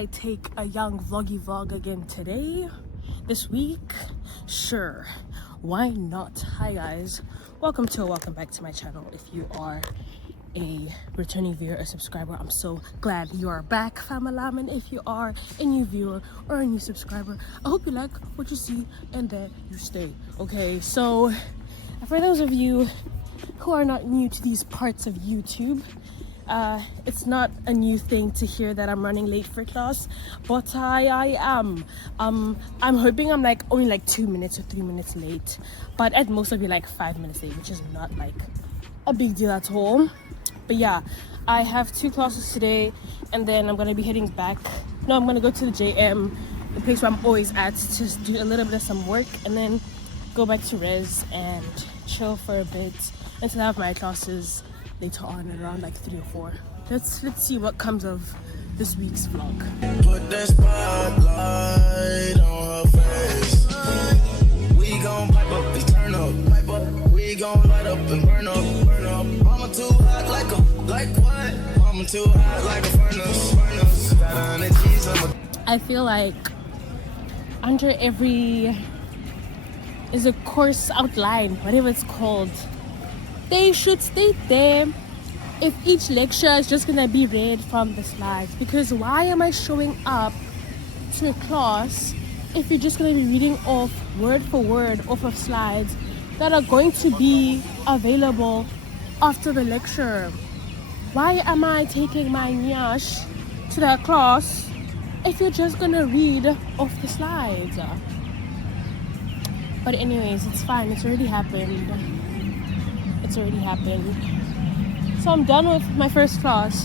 I take a young vloggy vlog again today, this week? Sure, why not? Hi guys, welcome back to my channel. If you are a returning viewer, a subscriber, I'm so glad you are back, family. If you are a new viewer or a new subscriber, I hope you like what you see and that you stay. Okay, so for those of you who are not new to these parts of YouTube, it's not a new thing to hear that I'm running late for class, but I am. I'm hoping I'm like only like 2 minutes or 3 minutes late, but at most I'll be like 5 minutes late, which is not like a big deal at all. But yeah, I have 2 classes today, and then I'm gonna be heading back. No, I'm gonna go to the JM, the place where I'm always at, to just do a little bit of some work, and then go back to res and chill for a bit until I have my classes later on at around like 3 or 4. Let's see what comes of this week's vlog. Put that spotlight on her face. We gon' pipe up and turn up, pipe up. We gon' light up and burn up, burn up. Mama too hot like what? Mama too hot like a furnace, furnace. Got 100 G's on my... I feel like under every is a course outline, whatever it's called, they should state there if each lecture is just gonna be read from the slides. Because why am I showing up to a class if you're just gonna be reading off word for word off of slides that are going to be available after the lecture? Why am I taking my nyash to that class if you're just gonna read off the slides? But anyways, it's fine, it's already happened. So I'm done with my first class.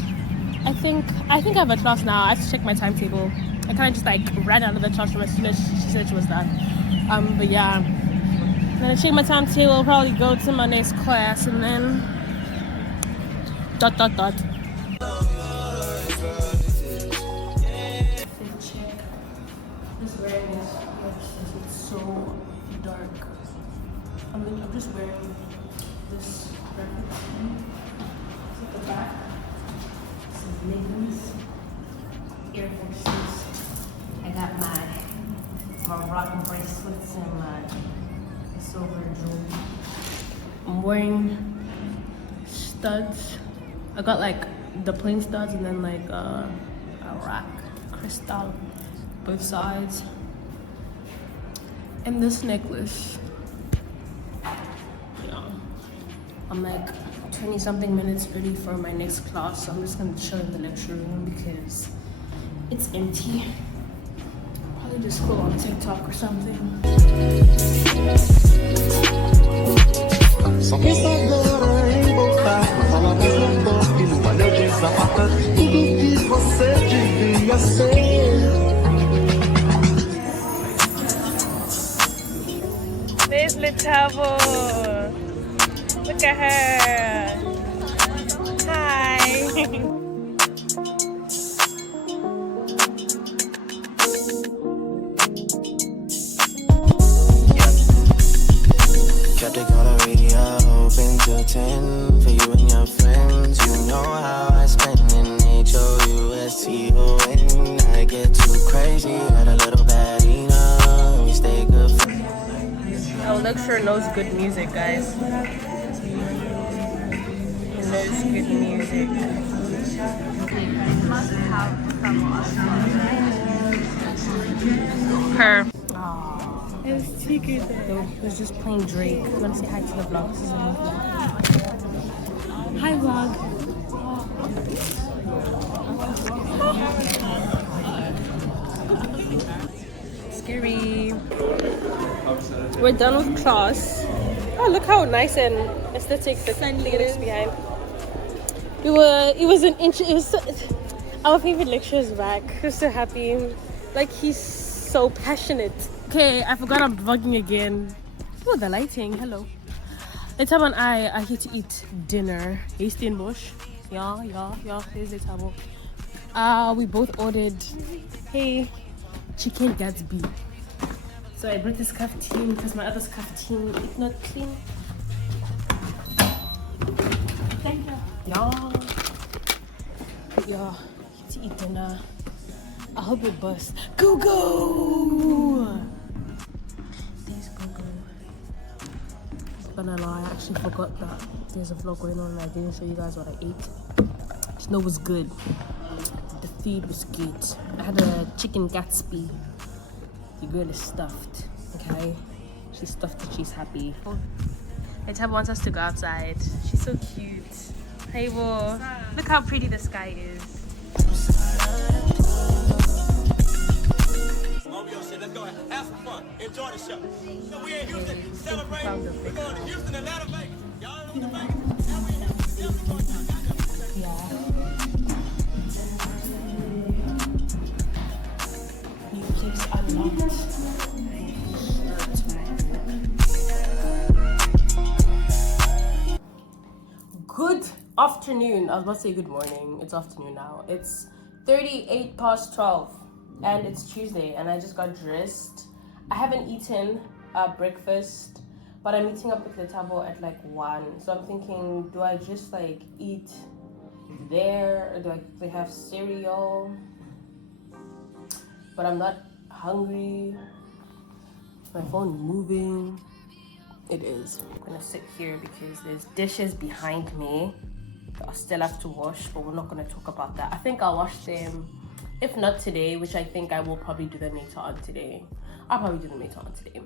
I think I have a class now. I have to check my timetable. I kind of just like ran out of the classroom as soon as she said she was done. But yeah, I'm gonna check my timetable, probably go to my next class, and then ... Fit check. Just wearing this because it's so dark. I'm just wearing this graphic tee. It's at the back. Some leggings, Air Forces. I got my rock bracelets and my silver jewelry. I'm wearing studs. I got like the plain studs and then like a rock crystal both sides. And this necklace. I'm like 20 something minutes ready for my next class, so I'm just gonna chill in the lecture room because it's empty. Probably just scroll on TikTok or something. There's Letavo. Look at her. Hi. Kept it on the radio, open till 10 for you and your friends. You know how I spend in HOUSTON. I get too crazy, got a little baddie now. We stay good friends. Our lecturer knows good music, guys. He knows good music. Her. It was too good though. It was just playing Drake. I'm gonna say hi to the vlog. This is a new vlog. Hi vlog. Scary. We're done with class. Oh, look how nice and aesthetic the thing is behind. Our favorite lecturer is back. We're so happy. Like, he's so passionate. Okay, I forgot I'm vlogging again. Oh, the lighting. Hello. The Tabo and I are here to eat dinner. Hey, Stellenbosch. Yeah. Here's the Tabo. We both ordered, hey, chicken Gatsby. So I brought this cafetine because my other cafetine is not clean. Thank you. Yeah, to eat dinner. I hope it busts. Go go! These go go. Gonna lie, I actually forgot that there's a vlog going on and I didn't show you guys what I ate. Snow was good. The food was good. I had a chicken Gatsby. The girl is stuffed. Okay, she's stuffed and she's happy. Tab wants us to go outside. She's so cute. Hey, whoa. Look how pretty the sky is. Let's go have some fun. Enjoy the show. So we in Houston, celebrate. We're going to Houston, Atlanta, Vegas. Y'all know the Vegas. Yeah. New place unlocked. Good afternoon. I was about to say good morning. It's afternoon now. It's 38 past 12 and it's Tuesday and I just got dressed. I haven't eaten breakfast, but I'm meeting up with Letabo at like 1. So I'm thinking, do I just like eat there or do I quickly have cereal? But I'm not hungry. Is my phone moving? It is. I'm gonna sit here because there's dishes behind me that I still have to wash, but we're not gonna talk about that. I think I'll wash them, if not today, which I think I will probably do them later on today. I'll probably do them later on today.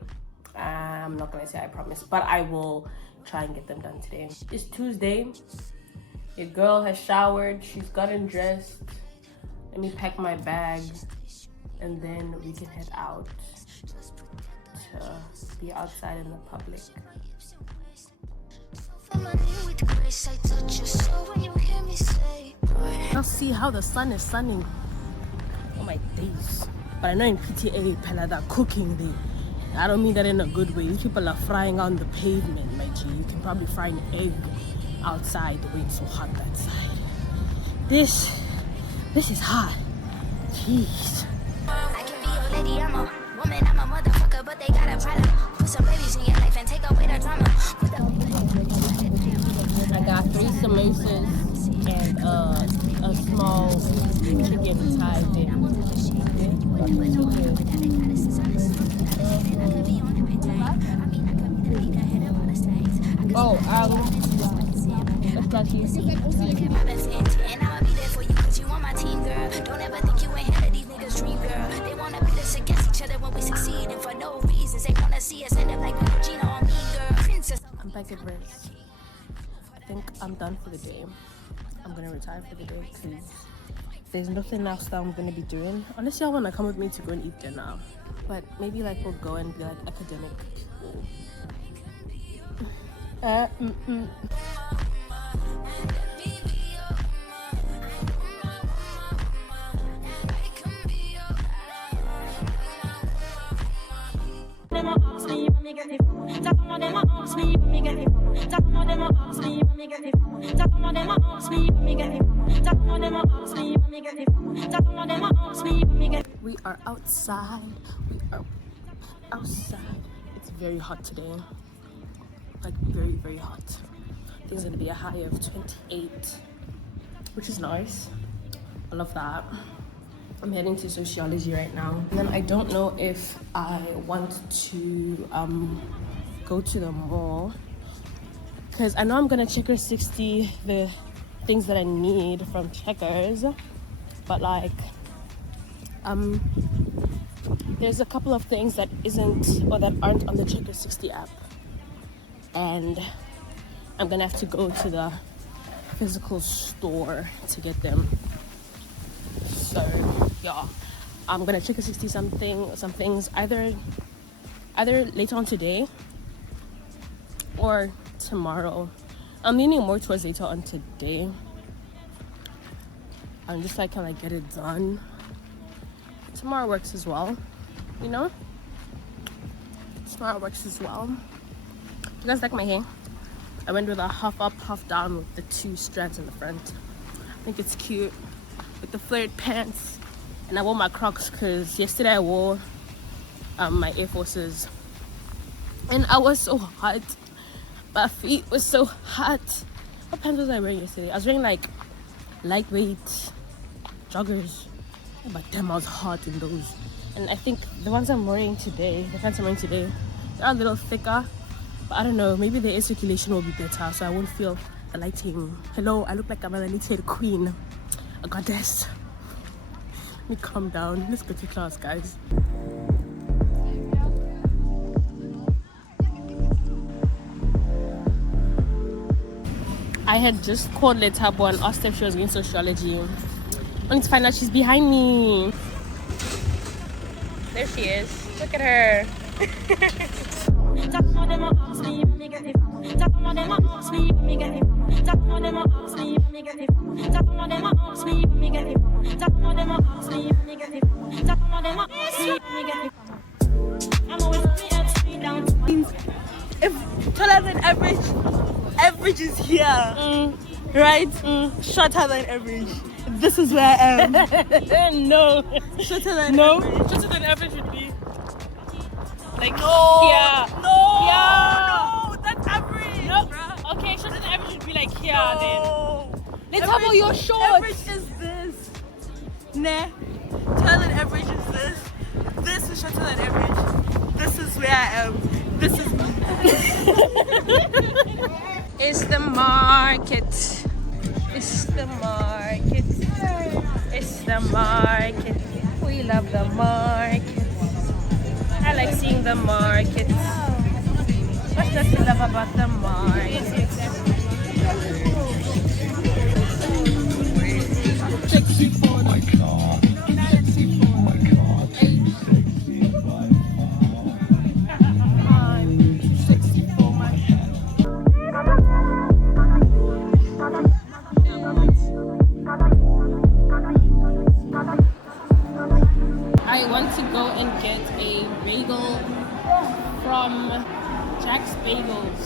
I'm not gonna say I promise, but I will try and get them done today. It's Tuesday. Your girl has showered. She's gotten dressed. Let me pack my bag and then we can head out to be outside in the public. I'll see how the sun is sunning. Oh my days. But I know in PTA, they're cooking there. I don't mean that in a good way. These people are frying on the pavement, my G. You can probably fry an egg outside the way it's so hot that side. This is hot. Jeez. I can be your lady, I'm a woman, I'm a motherfucker, but they got a problem. Put some babies in your life and take away the drama. I got 3 samosas and a small chicken thigh thing. Oh, that's you. And I'll be there for you because you on my team, girl. Don't ever think you ain't had of these niggas' dream, girl. They wanna beat us against each other when we succeed, and for no reasons. They wanna see us end up like Gina on me, girl. Princess. I'm back at rest. I think I'm done for the day. I'm gonna retire for the day because there's nothing else that I'm gonna be doing. Honestly, I wanna come with me to go and eat dinner, but maybe like we'll go and be like academic people. We are outside. We are outside. It's very hot today. Like very, very hot. I think it's gonna be a high of 28, which is nice. I love that. I'm heading to sociology right now. And then I don't know if I want to go to the mall because I know I'm gonna checker 60 the things that I need from Checkers, but like there's a couple of things that aren't on the Checkers 60 app, and I'm gonna have to go to the physical store to get them. So yeah, I'm gonna check a 60 some things either later on today or tomorrow. I'm leaning more towards later on today. I'm just like, can I get it done? Tomorrow works as well, you know? Tomorrow works as well. You guys like my hair? I went with a half up, half down with the 2 strands in the front. I think it's cute with the flared pants. And I wore my Crocs because yesterday I wore my Air Forces. And I was so hot. My feet were so hot. What pants was I wearing yesterday? I was wearing like lightweight joggers. But damn, I was hot in those. And I think the ones I'm wearing today, they're a little thicker. But I don't know, maybe the air circulation will be better, so I won't feel the lighting. Hello, I look like a melanated queen, a goddess. Let me calm down. Let's go to class, guys. I had just called Letabo and asked if she was going sociology. Only to find out she's behind me. There she is. Look at her. If taller than average is here, right? Shorter than average. This is where I am. No. Shorter than average. Shorter than average would be like here. No, that's average. No. Okay, shorter than average would be like here then. Let's have all your shorts. Average is this. Nah. Taller than average is this. This is shorter than average. This is where I am. This is It's the market. It's the market. It's the market. We love the market. I like seeing the market. What's that you love about the market? Sexy for my God. Sexy for my God. I'm sexy for my I want to go and get a bagel from Jack's Bagels.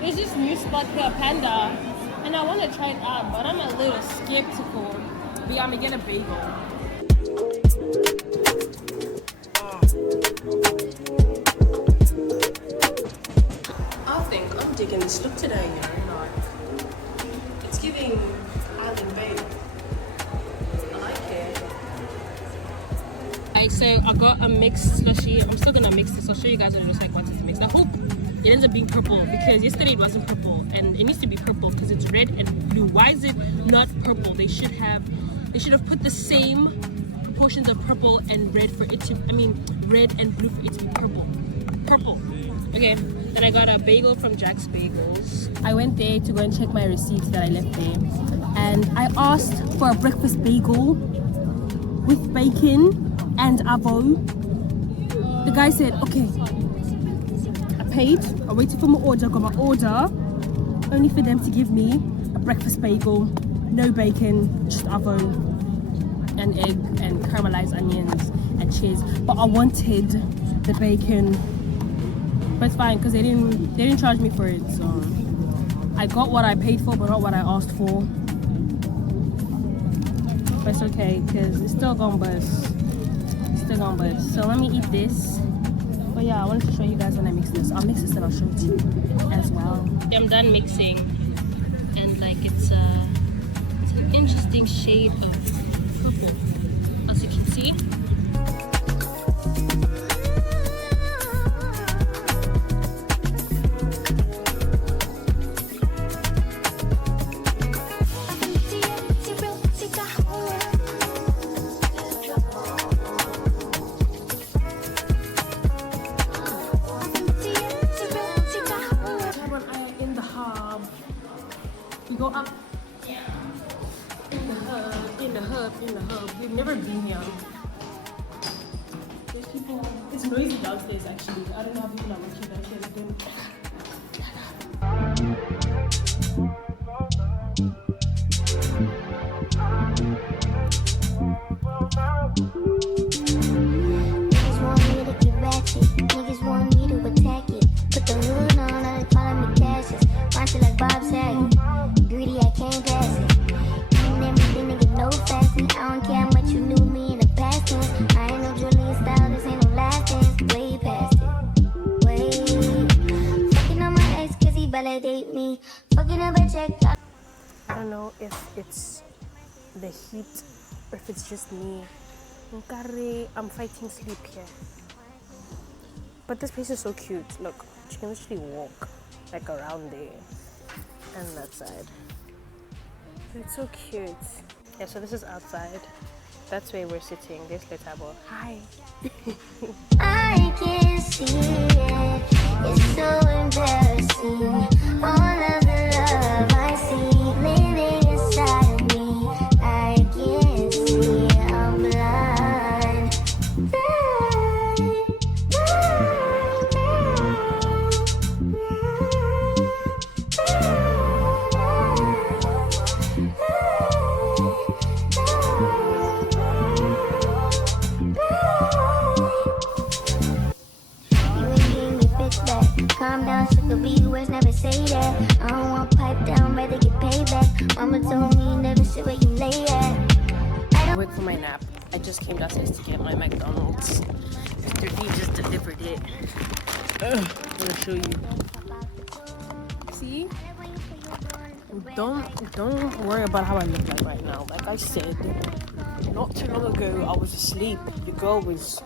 There's this new spot here, Panda, and I want to try it out, but I'm a little skeptical. But yeah, I'm gonna get a bagel. I think I'm digging this look today, you know, like it's giving Island Bay. I like it. So I got a mixed slushy. I'm still gonna mix this. I'll show you guys what it looks like once it's mixed. I hope it ends up being purple because yesterday it wasn't purple and it needs to be purple because it's red and blue. Why is it not purple? They should have put the same portions of purple and red for it to, red and blue for it to be purple. Okay, then I got a bagel from Jack's Bagels. I went there to go and check my receipts that I left there, and I asked for a breakfast bagel with bacon and avo. The guy said, okay. I paid, I waited for my order, got my order, only for them to give me a breakfast bagel, no bacon, just avo and egg and caramelized onions and cheese. But I wanted the bacon, but it's fine because they didn't charge me for it, so I got what I paid for but not what I asked for. But it's okay because it's still gonna bust. So let me eat this. But yeah, I wanted to show you guys when I mix this. I'll mix this and I'll show it to you as well. I'm done mixing, and like it's an interesting shade of purple, as you can see. We go up in the hub. We've never been here. There's people, it's noisy downstairs actually. I don't know how people are working downstairs doing. Niggas want me to get ratchet. Niggas want me to attack it. Put the hood on, now they calling me Cassius. Punch it like Bob Saget. Greedy, I can't pass it. Ain't everything, nigga, no fasting. I don't care how much you knew me in the past tense. I ain't no Julian style, this ain't no last dance. Way past it. Way. Fucking on my ex, cause he validate me. Fucking up a check. I don't know if it's the heat or if it's just me, I'm fighting sleep here. But this place is so cute. Look, you can literally walk like around there and that side. It's so cute. Yeah, so this is outside. That's where we're sitting. This little table. Hi. I can see it. It's so embarrassing. All of the love I see living inside of me. I can't see. I'm blind. Calm down, sick of you words, never say that. I don't want pipe down, rather get payback. Mama told me never sit where you lay at. I wait for my nap. I just came downstairs to get my McDonald's. Mr. D just delivered it. I'm gonna show you. See? Don't worry about how I look like right now. Like I said, not too long ago I was asleep. The girl was.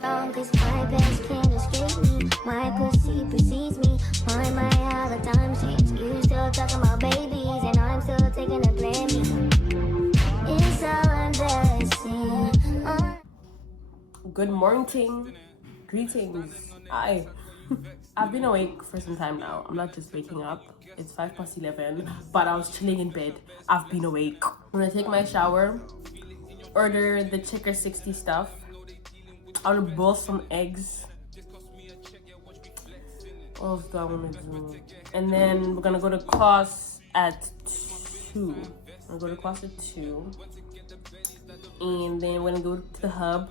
Cause my best can't escape me. My pussy precedes me. My how the time change. You still talking about babies, and I'm still taking a blame. It's so embarrassing. Good morning. Greetings. I've been awake for some time now. I'm not just waking up. It's 11:05, but I was chilling in bed. I've been awake. I'm gonna take my shower, order the Chicker 60 stuff. I want to boil some eggs. What else do I want to do? And then we're gonna go to class at 2. I'm gonna go to class at 2. And then we're gonna go to the hub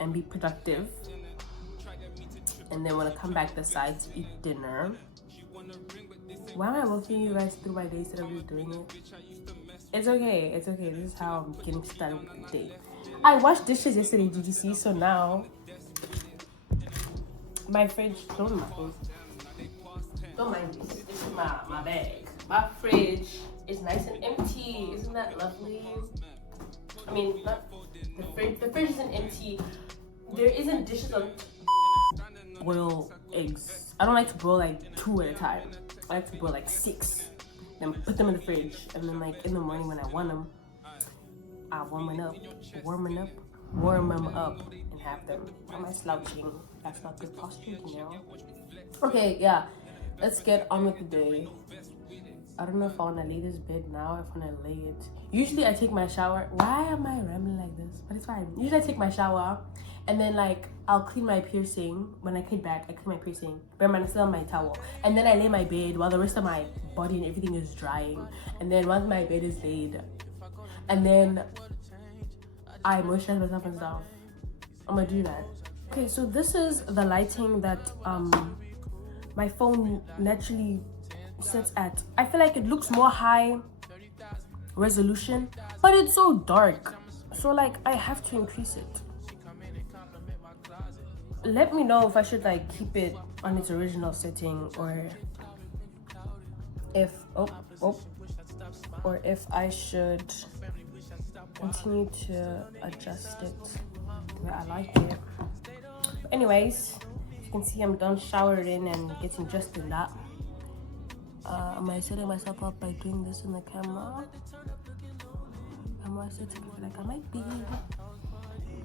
and be productive. And then we're gonna come back this side to eat dinner. Why am I walking you guys through my day instead of just doing it? It's okay, it's okay. This is how I'm getting started with the day. I washed dishes yesterday, did you see? So now my fridge, don't mind this. This is my bag. My fridge is nice and empty. Isn't that lovely? I mean, not the fridge isn't empty. There isn't dishes on. Boil eggs. I don't like to boil like 2 at a time. I like to boil like 6. Then put them in the fridge, and then like in the morning when I want them, I warm them up, and have them. Why am I slouching? That's not good posture, you know. Okay, yeah. Let's get on with the day. I don't know if I want to lay this bed now, if I want to lay it. Usually I take my shower. Why am I rambling like this? But it's fine. Usually I take my shower, and then like I'll clean my piercing. When I get back, I clean my piercing. Bear in mind, I still have my towel. And then I lay my bed while the rest of my body and everything is drying. And then once my bed is laid, and then I moisturize myself and stuff. I'm gonna do that. Okay, so this is the lighting that my phone naturally sets at. I feel like it looks more high resolution, but it's so dark. So like I have to increase it. Let me know if I should like keep it on its original setting, or if or if I should continue to adjust it the way I like it. But anyways, you can see I'm done showering and getting dressed in that. Am I setting myself up by doing this in the camera? Am I setting it like I might be?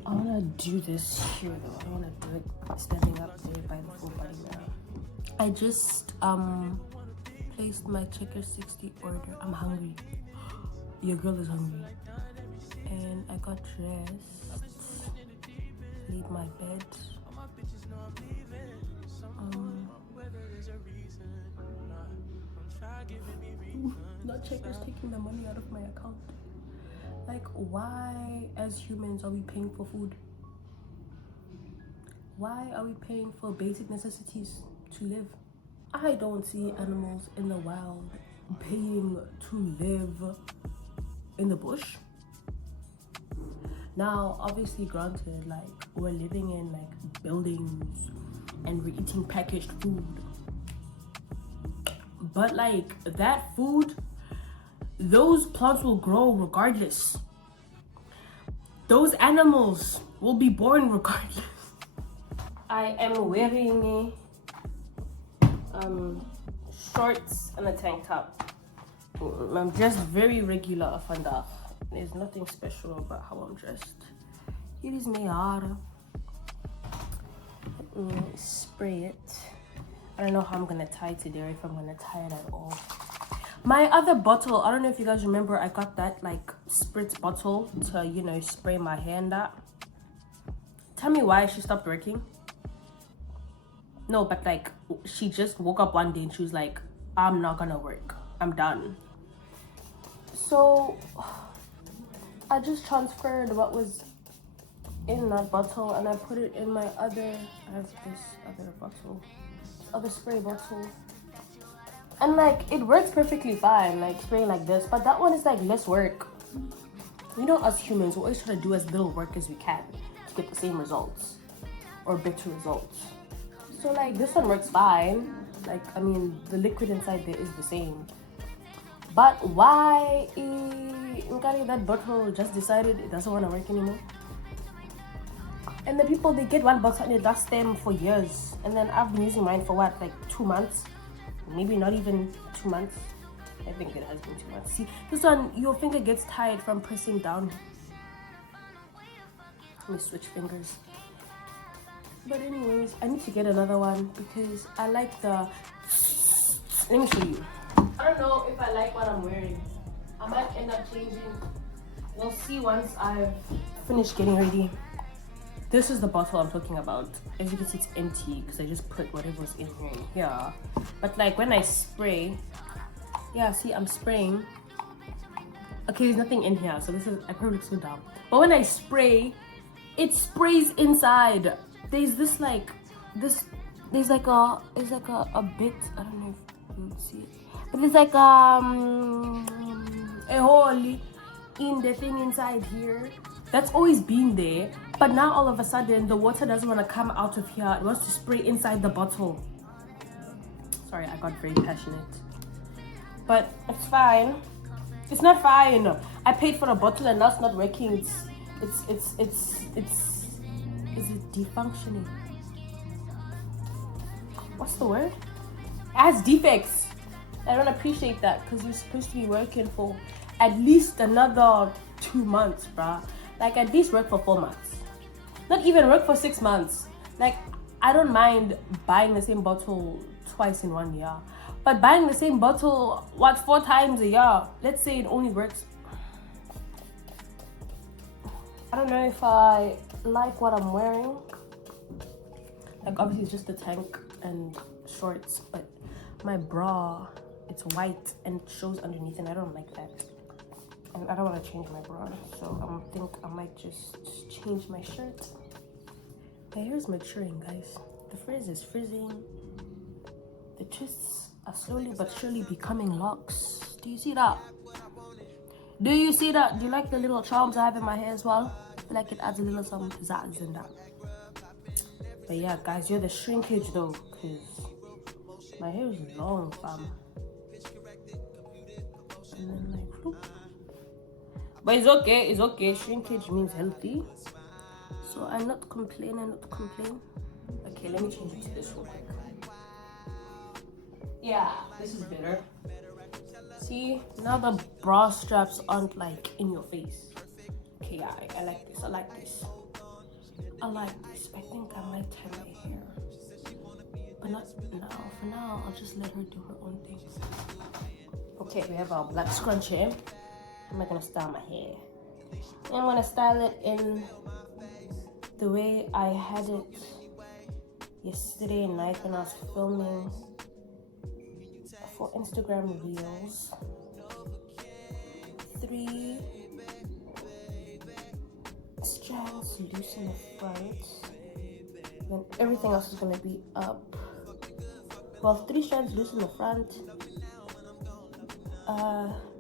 I wanna do this here though. I don't wanna do it standing up there by the full body mirror. I just placed my Chicker 60 order. I'm hungry. Your girl is hungry. And I got dressed, leave my bed. Not Checkers taking the money out of my account. Like, why as humans are we paying for food? Why are we paying for basic necessities to live? I don't see animals in the wild paying to live in the bush. Now, obviously, granted, like, we're living in like buildings and we're eating packaged food, but like that food, those plants will grow regardless. those animals will be born regardless. I am wearing shorts and a tank top. I'm dressed very regular vandaag. There's nothing special about how I'm dressed. Here is my hair. Let me spray it. I don't know how I'm gonna tie it today, or if I'm gonna tie it at all. My other bottle, I don't know if you guys remember, I got that like spritz bottle to, you know, spray my hair in that. Tell me why she stopped working. No, but like she just woke up one day and she was like, I'm not gonna work, I'm done. So I just transferred what was in that bottle and I put it in my other, I have this other bottle, other spray bottle. And like it works perfectly fine, like spraying like this, but that one is like less work. You know, us humans, we always try to do as little work as we can to get the same results or better results. So like this one works fine. Like, I mean, the liquid inside there is the same. But why that bottle just decided it doesn't want to work anymore? And the people, they get one bottle and it lasts them for years. And then I've been using mine for what, like 2 months? Maybe not even 2 months. I think it has been 2 months. See, this one, your finger gets tired from pressing down. Let me switch fingers. But anyways, I need to get another one because I like the... Let me show you. I don't know if I like what I'm wearing. I might end up changing. We'll see once I've finished getting ready. This is the bottle I'm talking about. As you can see, it's empty because I just put whatever's in here. But like when I spray, yeah, see, I'm spraying. Okay, there's nothing in here, so this is, I probably look so dumb. But when I spray, it sprays inside. There's this like, there's like a, it's like a bit, I don't know if you can see it. But there's like a hole in the thing inside here. That's always been there, but now all of a sudden the water doesn't want to come out of here. It wants to spray inside the bottle. Sorry, I got very passionate, but it's fine. It's not fine. I paid for a bottle and now it's not working. Is it defunctioning? What's the word? It has defects. I don't appreciate that because you're supposed to be working for at least another 2 months, bruh. Like at least work for 4 months. Not even work for 6 months. Like I don't mind buying the same bottle twice in 1 year. But buying the same bottle, 4 times a year? Let's say it only works. I don't know if I like what I'm wearing. Like obviously it's just the tank and shorts, but my bra, it's white and it shows underneath and I don't like that. And I don't want to change my bra, so I think I might just change my shirt. My hair is maturing, guys. The frizz is frizzing. The twists are slowly but surely becoming locks. Do you see that? Do you see that? Do you like the little charms I have in my hair as well? I feel like it adds a little some pizzazz in that. But yeah, guys, you're the shrinkage though, because my hair is long, fam. And then like, whoop. But it's okay, it's okay. Shrinkage means healthy. So I'm not complaining, Okay, let me change it to this real quick. Yeah, this is better. See, now the bra straps aren't like in your face. Okay, yeah, I like this, I like this. I think I might tie my hair. But not now. For now, I'll just let her do her own thing. Okay, we have our black scrunchie. I'm not gonna style my hair. I'm gonna style it in the way I had it yesterday night when I was filming for Instagram Reels. 3 strands loose in the front. Then everything else is gonna be up. Well, 3 strands loose in the front.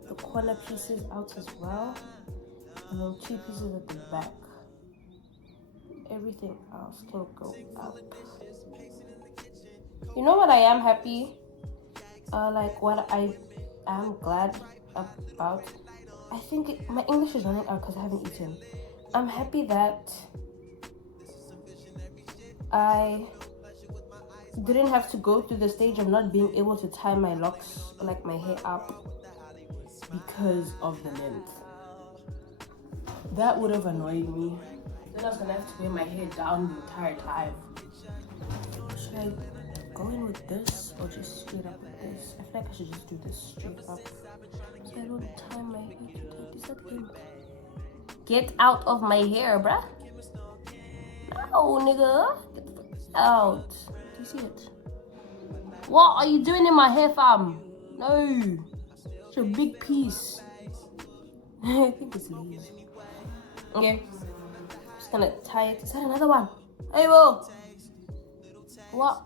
The corner pieces out as well, and then 2 pieces at the back. Everything else can go up. You know what I am happy? Like what I am glad about? I think my English is running out because I haven't eaten. I'm happy that I didn't have to go through the stage of not being able to tie my locks, like my hair up, because of the length. That would have annoyed me. Then I was gonna have to wear my hair down the entire time. Should I go in with this or just straight up with this? I feel like I should just do this straight up so I don't tie my hair too tight. Is that in? Get out of my hair, bruh. No, nigga. Get the fuck out. Do you see it? What are you doing in my hair, fam? No. It's a big piece. I think it's leaves. Okay. Just gonna tie it. Is that another one? Hey, whoa. What?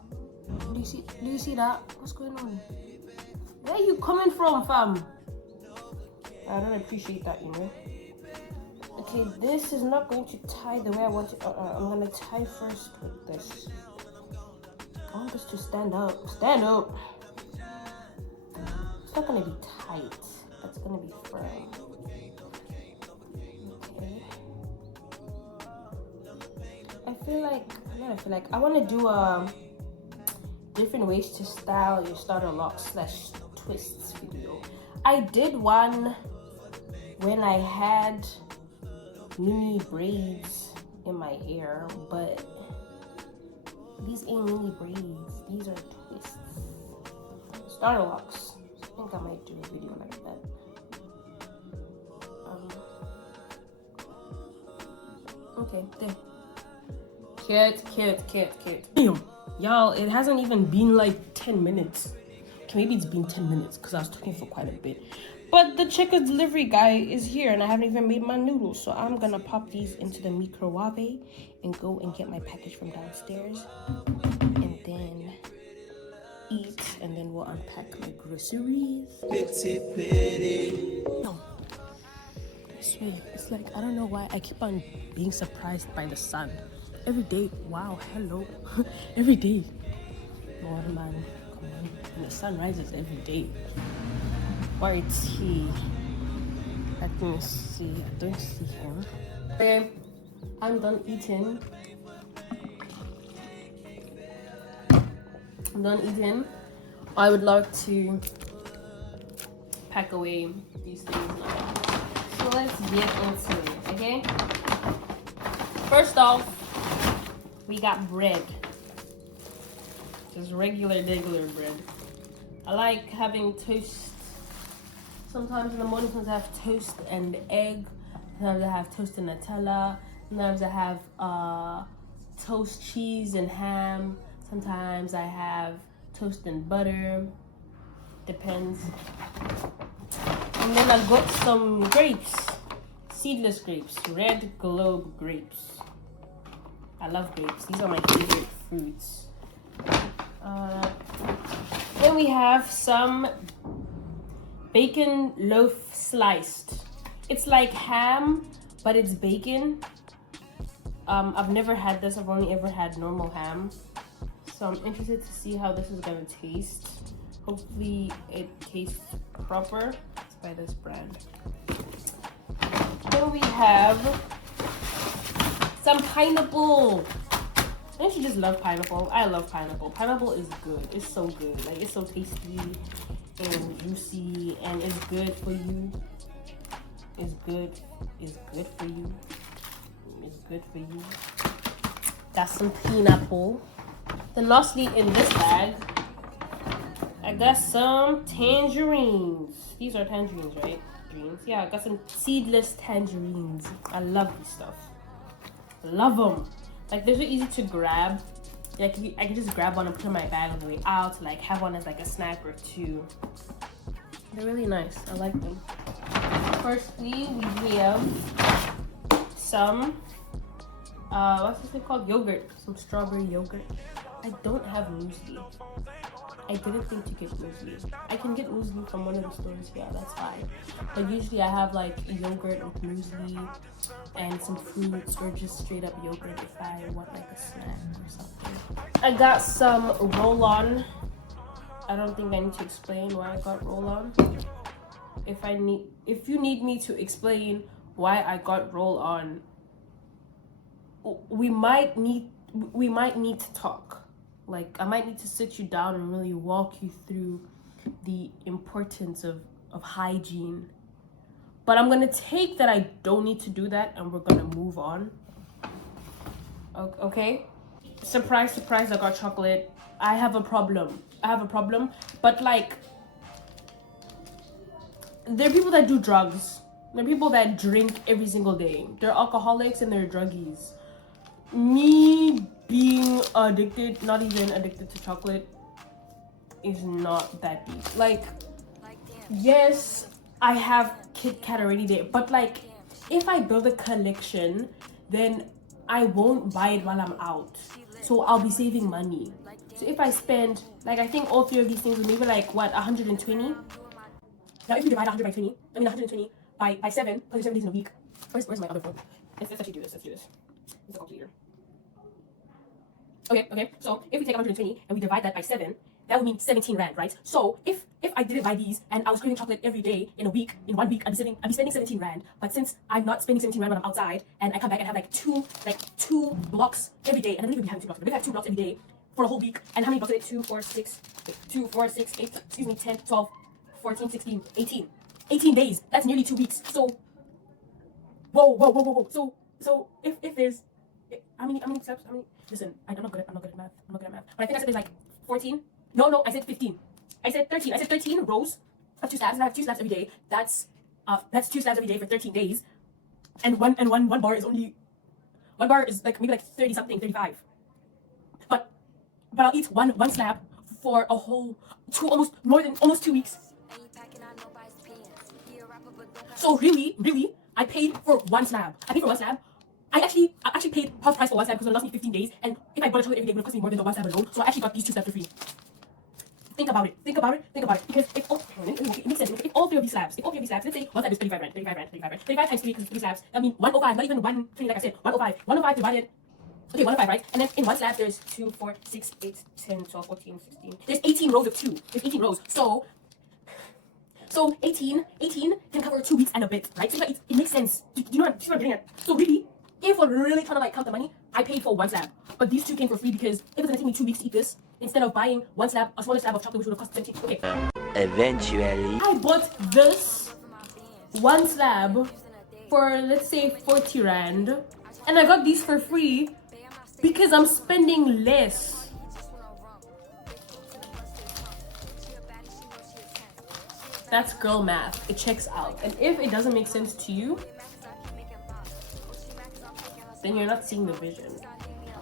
Do you see that? What's going on? Where are you coming from, fam? I don't appreciate that, you know. Okay, this is not going to tie the way I want it. I'm gonna tie first with this. I want this to stand up. Stand up! It's not gonna be tight. That's gonna be firm. Okay. I want to do different ways to style your starter locks / twists video. I did one when I had mini braids in my hair, but these ain't mini braids, these are twists. Starter locks. I think I might do a video like that. Okay, there. Cute. Damn, y'all, it hasn't even been like 10 minutes. Okay, maybe it's been 10 minutes because I was talking for quite a bit. But the chicken delivery guy is here and I haven't even made my noodles. So I'm gonna pop these into the microwave and go and get my package from downstairs. And then eat, and then we'll unpack my groceries. No. I swear, it's like, I don't know why I keep on being surprised by the sun. Every day, wow, hello. Every day. Lord, man, come on. And the sun rises every day. Where is he? Let me see. I don't see him. Okay, I'm done eating. I would like to pack away these things now. So let's get into it, okay? First off, we got bread. Just regular bread. I like having toast. Sometimes in the morning, sometimes I have toast and egg. Sometimes I have toast and Nutella. Sometimes I have toast, cheese, and ham. Sometimes I have toast and butter. Depends. And then I got some grapes. Seedless grapes. Red Globe grapes. I love grapes. These are my favorite fruits. Then we have some bacon loaf sliced. It's like ham, but it's bacon. I've never had this. I've only ever had normal ham. So I'm interested to see how this is gonna taste. Hopefully it tastes proper. Let's buy this brand. Then we have some pineapple. Don't you just love pineapple? I love pineapple. Pineapple is good. It's so good. Like, it's so tasty and juicy, and it's good for you. It's good for you. It's good for you. Got some pineapple. Then lastly, in this bag, I got some tangerines. These are tangerines, right? Greens. Yeah, I got some seedless tangerines. I love this stuff. Love them. Like, they're so easy to grab. Like, I can just grab one and put in my bag on the way out. Like, have one as like a snack or two. They're really nice. I like them. Firstly, we have some what's this thing called? Yogurt. Some strawberry yogurt. I don't have muesli. I didn't think to get muesli. I can get muesli from one of the stores, yeah, that's fine. But usually I have like yogurt with muesli and some fruits, or just straight up yogurt if I want like a snack or something. I got some roll-on. I don't think I need to explain why I got roll-on. If you need me to explain why I got roll-on, we might need to talk. Like, I might need to sit you down and really walk you through the importance of hygiene. But I'm gonna take that I don't need to do that, and we're gonna move on. Okay? Surprise, surprise, I got chocolate. I have a problem. But like, there are people that do drugs. There are people that drink every single day. They're alcoholics and they're druggies. Me being addicted, not even addicted to chocolate, is not that deep. Like, yes, I have Kit Kat already there, but like, if I build a collection, then I won't buy it while I'm out. So I'll be saving money. So if I spend, like, I think all three of these things are maybe like, what, 120? Now if you divide 100 by 20, 120 by 7, plus 7 days in a week. Where's my other phone? Let's actually do this. Let's a calculator. Okay. So if we take 120 and we divide that by 7, that would mean 17 rand, right? So if I didn't buy these and I was craving chocolate every day in 1 week, I'd be spending 17 rand. But since I'm not spending 17 rand when I'm outside, and I come back and have like two blocks every day, and I don't even be having 2 blocks. Maybe I have 2 blocks every day for a whole week. And how many blocks are it? 2, 4, 6, 8, 10, 12, 14, 16, 18. 18 days. That's nearly 2 weeks. So, whoa. So if there's, how many steps? Listen, I'm not good at math. But I think I said there's like 14. No, I said 15. I said 13. I said 13 rows of 2 slabs, and I have 2 slabs every day. That's 2 slabs every day for 13 days. And one bar is like maybe like 30 something, 35. But I'll eat one slab for a whole almost 2 weeks. So really, I paid for 1 slab. I actually paid half price for 1 slab because it lasts me 15 days. And if I bought a chocolate every day, it would cost me more than the 1 slab alone. So I actually got these 2 slabs for free. Think about it. Because it makes sense. If all 3 of these slabs, let's say 1 slab is 35 rand. 35 times 3 because 3 slabs. That means 105, not even 120 like I said. 105. 105 divided. Okay, 105, right? And then in 1 slab, there's 2, 4, 6, 8, 10, 12, 14, 16. There's 18 rows of 2. There's 18 rows. So 18 can cover 2 weeks and a bit, right? So it makes sense. Do you know what I'm getting at? So really, if we're really trying to like count the money, I paid for 1 slab. But these 2 came for free because it was gonna take me 2 weeks to eat this instead of buying 1 slab, a smaller slab of chocolate, which would have cost 17. Okay. Eventually, I bought this 1 slab for, let's say, 40 rand. And I got these for free because I'm spending less. That's girl math. It checks out. And if it doesn't make sense to you, then you're not seeing the vision.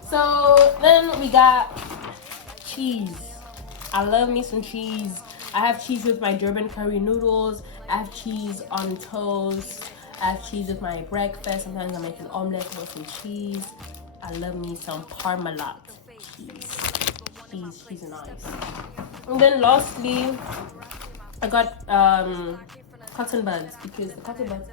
So then we got cheese. I love me some cheese. I have cheese with my Durban curry noodles. I have cheese on toast. I have cheese with my breakfast. Sometimes I make an omelette with some cheese. I love me some Parmalat cheese. Cheese nice. And then lastly, I got cotton buds because the cotton buds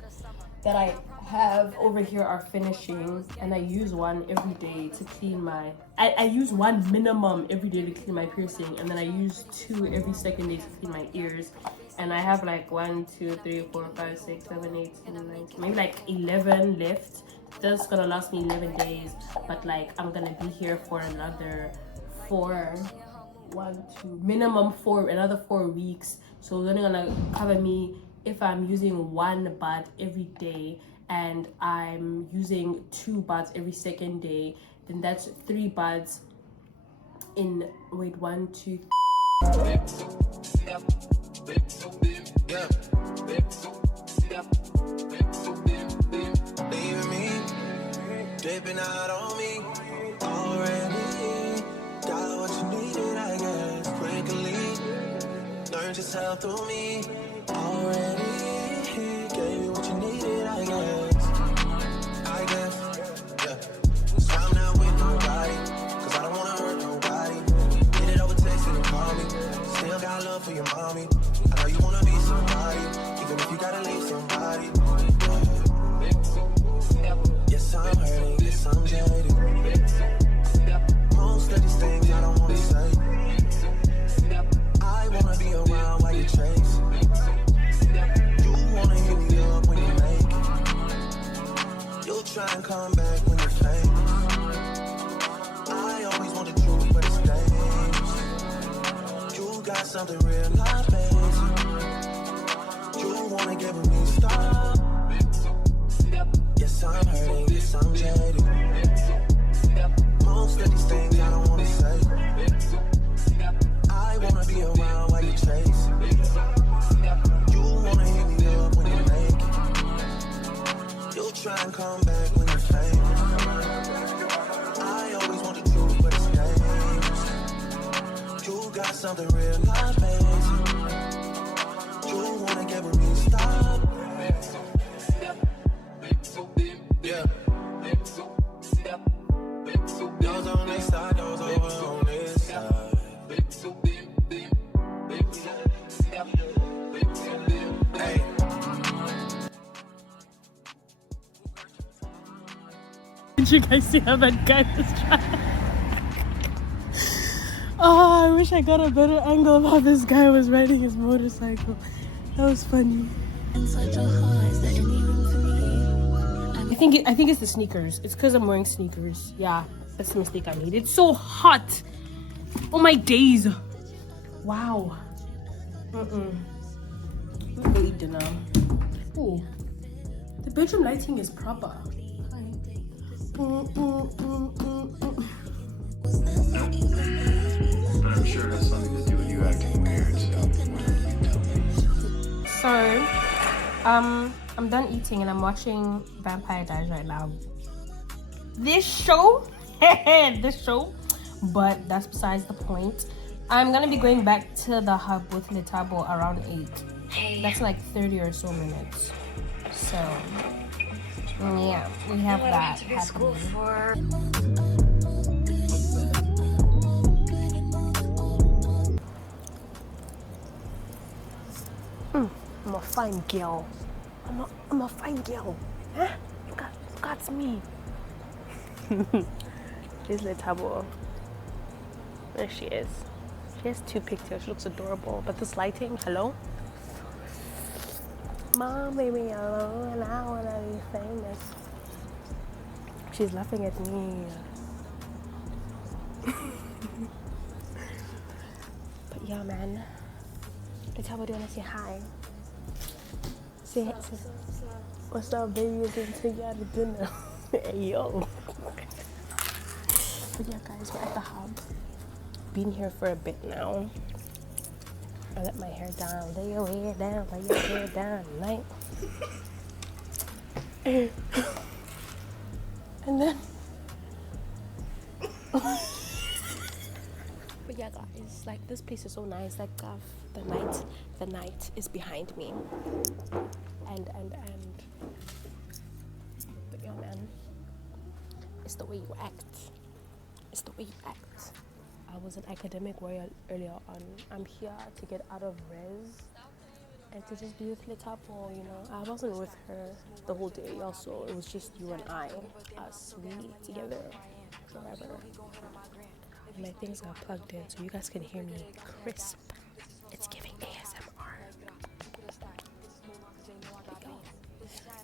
that I have over here are finishing, and I use one every day to clean my I use one minimum every day to clean my piercing, and then I use 2 every second day to clean my ears. And I have like 1, 2, 3, 4, 5, 6, 7, 8, 9, 10, maybe like 11 left. That's gonna last me 11 days, but like I'm gonna be here for another 4 weeks. So it's only gonna cover me if I'm using 1 bud every day and I'm using 2 buds every second day. Then that's 3 buds in 1, 2. Leaving me, dipping out on me already. Got what you needed, I guess, quickly. Learned yourself through me already. Gave you what you needed, I guess. Yeah. So I'm not with nobody, cause I don't wanna hurt nobody. Get it over text and call me. Still got love for your mommy. I know you wanna be somebody, even if you gotta leave somebody. Yes, I'm hurting, yes, I'm jaded. Most of these things I don't wanna say. I wanna be around while you chase. You wanna hit me up when you make. You'll try and come back when you fake. something real life, baby. You wanna get with me, stop. Yes, I'm hurting, yes, I'm jaded. Most of these things I don't wanna say. I wanna be around while you chase. You wanna hit me up when you make it. You try and come back when you're famous. I always want the truth, but it's dangerous. You got something real life, baby. You wanna get with me, stop. Yeah. Those on this side, those over on this side. Hey. Did you guys see how that guy was trying? Oh, I wish I got a better angle of how this guy was riding his motorcycle. That was funny. I think it's the sneakers. It's because I'm wearing sneakers. Yeah, that's the mistake I made. It's so hot. Oh my days. Wow. Let me go eat dinner. Ooh, the bedroom lighting is proper. I'm sure it has something to do with you acting weird, So, I'm done eating and I'm watching Vampire Diaries right now. This show, but that's besides the point. I'm gonna be going back to the hub with Letabo around 8. That's like 30 or so minutes. So, yeah, we have that happening. I'm a fine girl. I'm a fine girl. Huh? Look at me. Here's Letabo. There she is. She has 2 pigtails. She looks adorable. But this lighting, hello? Mom, leave me alone and I wanna be famous. She's laughing at me. But yeah, man. Letabo, do you wanna say hi? Say what's up, baby? It's into you at dinner. Hey, yo. But yeah, guys, we're at the hub. Been here for a bit now. I let my hair down. Lay your hair down. Lay your hair down tonight. And then. But yeah, guys, like this place is so nice. Like the night is behind me. And. But yeah, man, it's the way you act. It's the way you act. I was an academic warrior earlier on. I'm here to get out of res and to just be with Letabo, you know. I wasn't with her the whole day also. It was just you and I, us, we together, forever. And my things got plugged in so you guys can hear me crisp. It's giving ASMR.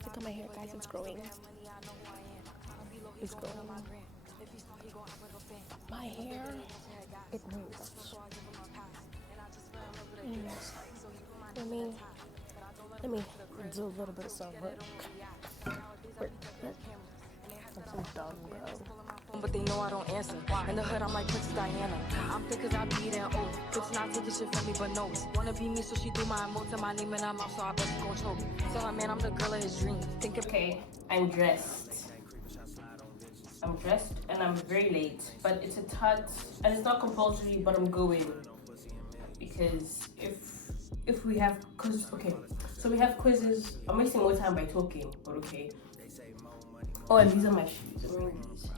Look at my hair, guys. It's growing. It's growing. My hair, it moves. Anyways, let me do a little bit of some work. I'm so dumb, bro. But they know I don't answer. In the hood, I'm like Princess Diana. I'm thick cause I be there, oh. Bitch not taking shit from me, but no. Wanna be me, so she threw my emote to my name in her mouth, so I bet she gon' choke. Tell her, man, I'm the girl of his dreams. Think of I'm dressed. I'm dressed and I'm very late, but it's a tut and it's not compulsory, but I'm going because if we have quizzes, okay, so we have quizzes. I'm wasting more time by talking, but okay. Oh, and these are my shoes. I'm wearing these.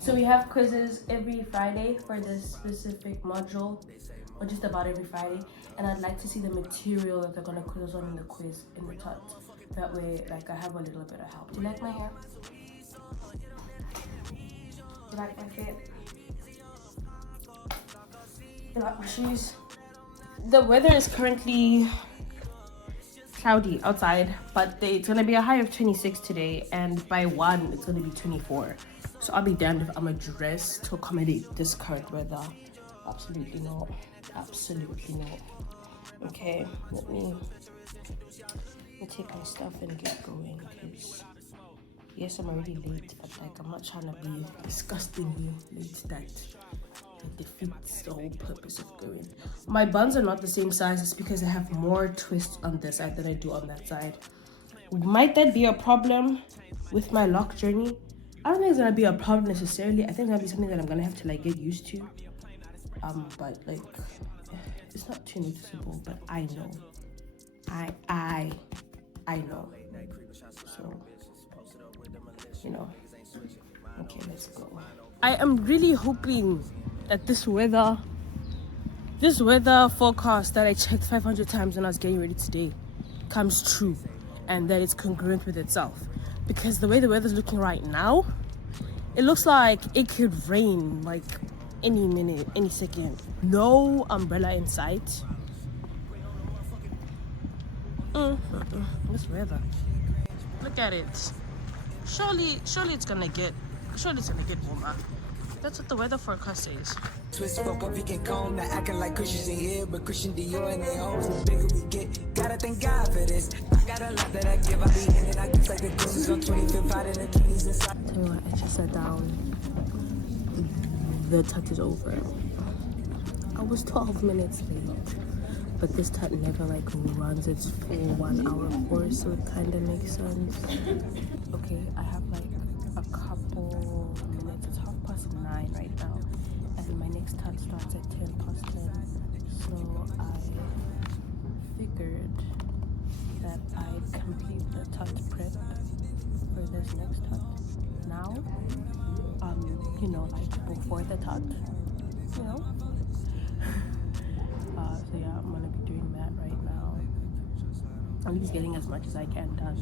So we have quizzes every Friday for this specific module, or just about every Friday, and I'd like to see the material that they're gonna quiz us on in the quiz in the tut. That way, like, I have a little bit of help. Do you like my hair? You like my fit? You like my shoes? The weather is currently cloudy outside, but it's gonna be a high of 26 today, and by 1 it's gonna be 24. So I'll be damned if I'm a dress to accommodate this current weather. Absolutely not. Absolutely not. Okay, let me take my stuff and get going, because yes, I'm already late, but like I'm not trying to be disgustingly late that defeats the whole purpose of going. My buns are not the same size. It's because I have more twists on this side than I do on that side. Might that be a problem with my lock journey? I don't think it's gonna be a problem necessarily. I think it's gonna be something that I'm gonna have to like get used to. But like it's not too noticeable, but I know. I know. So, you know. Okay, let's go. I am really hoping that this weather forecast that I checked 500 times when I was getting ready today comes true, and that it's congruent with itself. Because the way the weather's looking right now, it looks like it could rain like any minute, any second. No umbrella in sight. This weather. Look at it. Surely it's gonna get warmer. That's what the weather forecast says. Twist up we can comb, not acting like Christians in here, but Christian Dior and their homes. The bigger we get, gotta thank God for this. I got a lot that I give, I be in it. I guess like the goons on 25th out in the 20s inside. Tell you what, I just sat down. The tut is over. I was 12 minutes late, but this tut never like runs its full 1 hour course, so it kind of makes sense. Okay, I have like a couple minutes. It's 9:30 right now, and my next tut starts at 10:10. So I figured that I'd complete the tut prep for this next tut now. You know, like before the tut, you know. So yeah, I'm gonna be doing that right now. I'm just getting as much as I can done.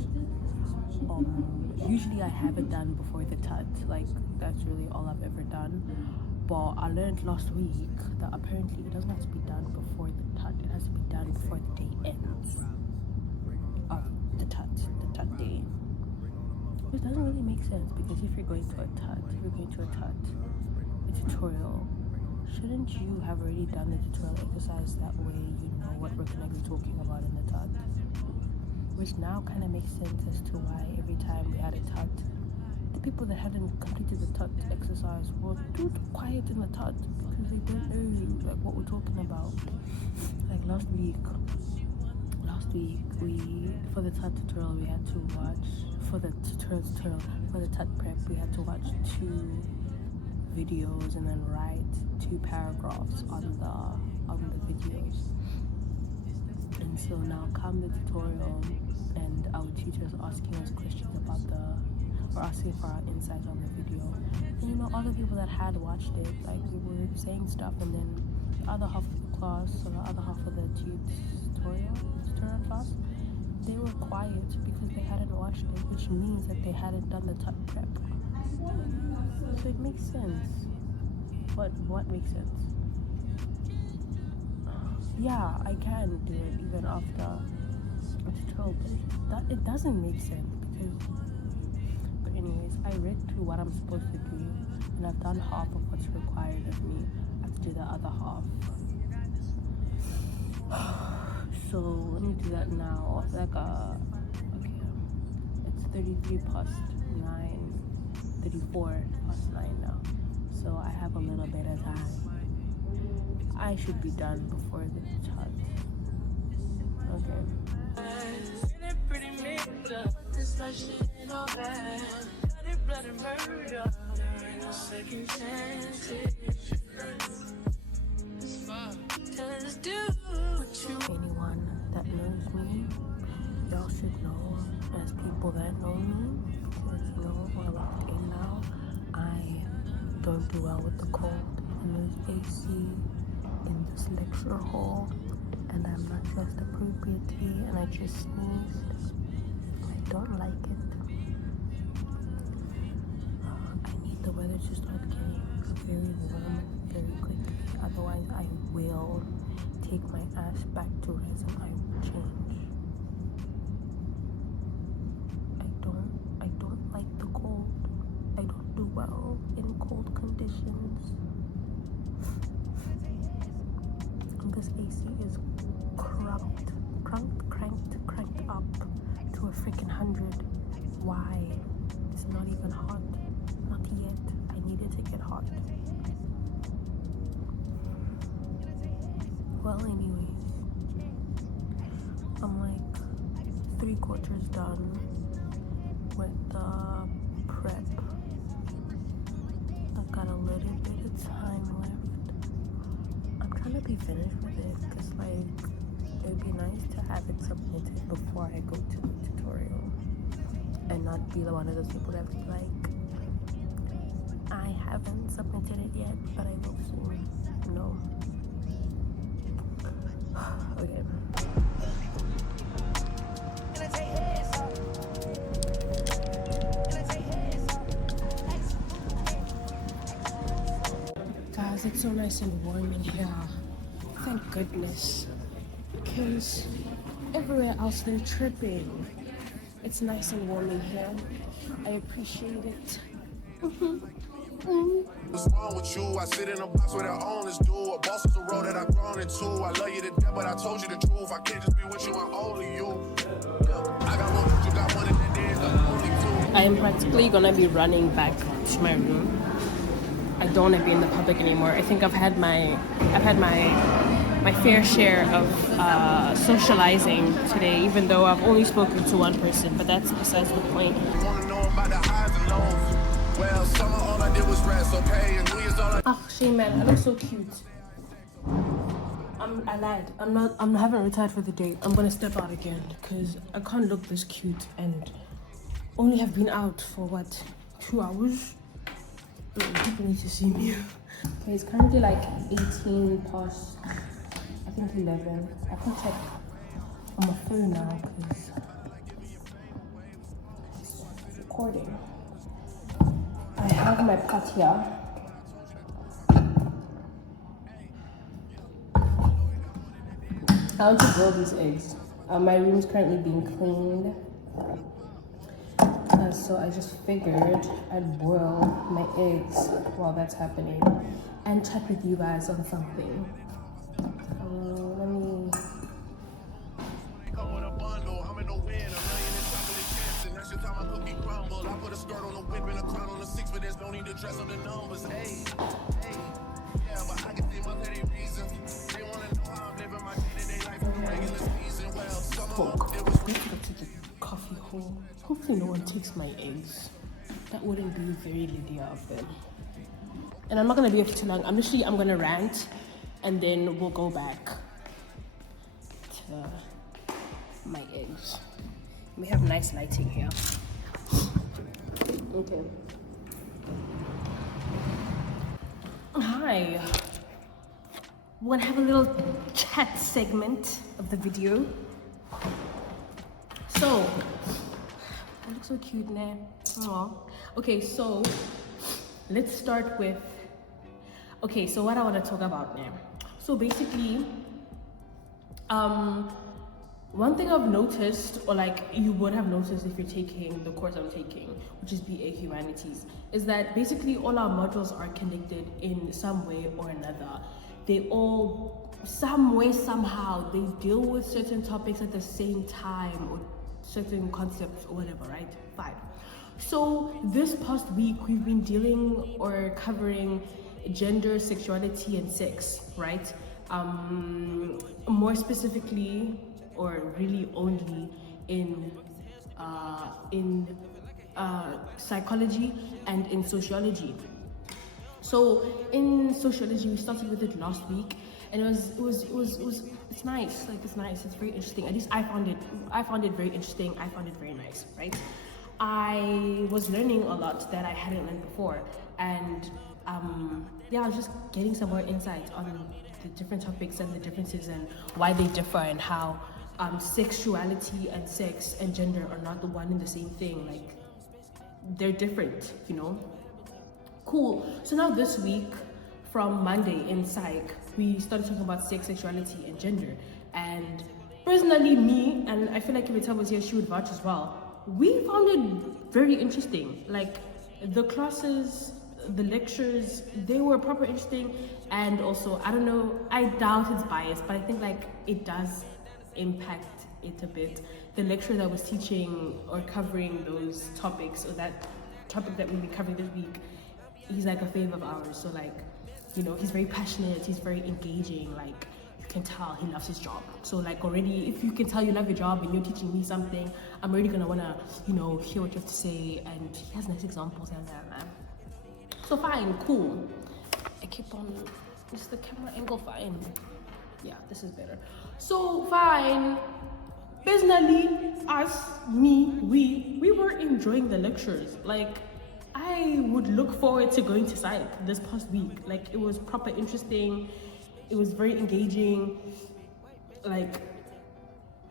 Usually I have it done before the tut, like that's really all I've ever done. But I learned last week that apparently it doesn't have to be done before the tut, it has to be done before the day ends of the tut day. Which doesn't really make sense, because if you're going to a tutorial, shouldn't you have already done the tutorial exercise? That way you know what we're gonna be talking about in the tut. Which now kind of makes sense as to why every time we had a tut, the people that hadn't completed the tut exercise were too quiet in the tut because they don't know like what we're talking about. Like last week we, for the tut tutorial, we had to watch, for the tut prep, we had to watch 2 videos and then write 2 paragraphs on the videos. And so now come the tutorial, and our teachers asking us questions about or asking for our insights on the video. And you know, all the people that had watched it, like we were saying stuff, and then the other half of the class, or the other half of the tutorial class, they were quiet because they hadn't watched it, which means that they hadn't done the tut prep. So it makes sense. But what makes sense? Yeah, I can do it even after a tutorial, but it doesn't make sense because. But anyways, I read through what I'm supposed to do, and I've done half of what's required of me. I have to do the other half. So let me do that now. Like okay, it's 34 past 9 now. So I have a little bit of time. I should be done before the tut. Okay. Anyone that knows me, y'all should know, as people that know me, because you know we're locked in now, I don't do well with the cold, and there's AC in this lecture hall, and I'm not dressed appropriately, and I just sneezed. I don't like it. I need the weather to start getting very warm very quickly, otherwise I will take my ass back to res and I will change. I don't like the cold. I don't do well in cold conditions. Why? It's not even hot. Not yet. I need it to get hot. Well, anyways, I'm like 3/4 done with the prep. I've got a little bit of time left. I'm trying to be finished with it because, like, it'd be nice to have it submitted before I go to the tutorial and not be one of those people that's like, I haven't submitted it yet, but I will soon. No. Okay. Guys, it's so nice and warm in here. Thank goodness. Because everywhere else they're tripping. It's nice and warm in here. I appreciate it. What's wrong with you? I sit in a box where the owners do. A boss is a road that I've grown into. I love you to death, but I told you the truth. I can't just be with you, I'm only you. Yeah. I got one, you got one, and then there's the only two. I am practically gonna be running back to my room. I don't want to be in the public anymore. I think I've had my fair share of socializing today, even though I've only spoken to one person, but that's besides the point. Wanna know about the highs and lows. Well, summer all I did was rest, okay? And New Year's all I... Oh, shame, man. I look so cute. I lied. I haven't retired for the day. I'm gonna step out again because I can't look this cute and only have been out for what, 2 hours? People need to see me. Okay, it's currently like 18 past, I think 11. I can check on my phone now because it's recording. I have my pot here. I want to boil these eggs. My room's currently being cleaned. So I just figured I'd boil my eggs while that's happening and chat with you guys on something. Let me... coffee hole. Hopefully no one takes my eggs. That wouldn't be very Lydia of them. And I'm not gonna be here for too long. I'm gonna rant and then we'll go back to my eggs. We have nice lighting here. Okay. Hi. We're gonna have a little chat segment of the video. So, I look so cute now. Aww. Okay, so let's start with, okay, so what I want to talk about now. So basically, one thing I've noticed, or like you would have noticed if you're taking the course I'm taking, which is BA Humanities, is that basically all our modules are connected in some way or another. They all, some way, somehow, they deal with certain topics at the same time, or certain concepts or whatever, right? Fine. So this past week we've been dealing or covering gender, sexuality, and sex, right? More specifically, or really only in psychology and in sociology. So in sociology we started with it last week, and it's nice. Like, it's nice. It's very interesting. At least I found it very interesting. I found it very nice, right? I was learning a lot that I hadn't learned before, and yeah, I was just getting some more insight on the different topics and the differences and why they differ, and how sexuality and sex and gender are not the one and the same thing. Like, they're different, you know? Cool. So now this week, from Monday in psych, we started talking about sex, sexuality, and gender. And personally, me, and I feel like if Ita was here, she would vouch as well, we found it very interesting. Like, the classes, the lectures, they were proper interesting. And also, I don't know, I doubt it's biased, but I think like it does impact it a bit. The lecturer that was teaching or covering those topics, or that topic that we'll be covering this week, he's like a fave of ours. So like, you know, he's very passionate, he's very engaging, like you can tell he loves his job. So like already, if you can tell you love your job and you're teaching me something, I'm already gonna wanna, you know, hear what you have to say. And he has nice examples and that, man. So fine, cool. I keep on, is the camera angle fine? Yeah, this is better. So fine, personally, us, me, we were enjoying the lectures. Like, I would look forward to going to psych this past week. Like, it was proper interesting. It was very engaging. Like,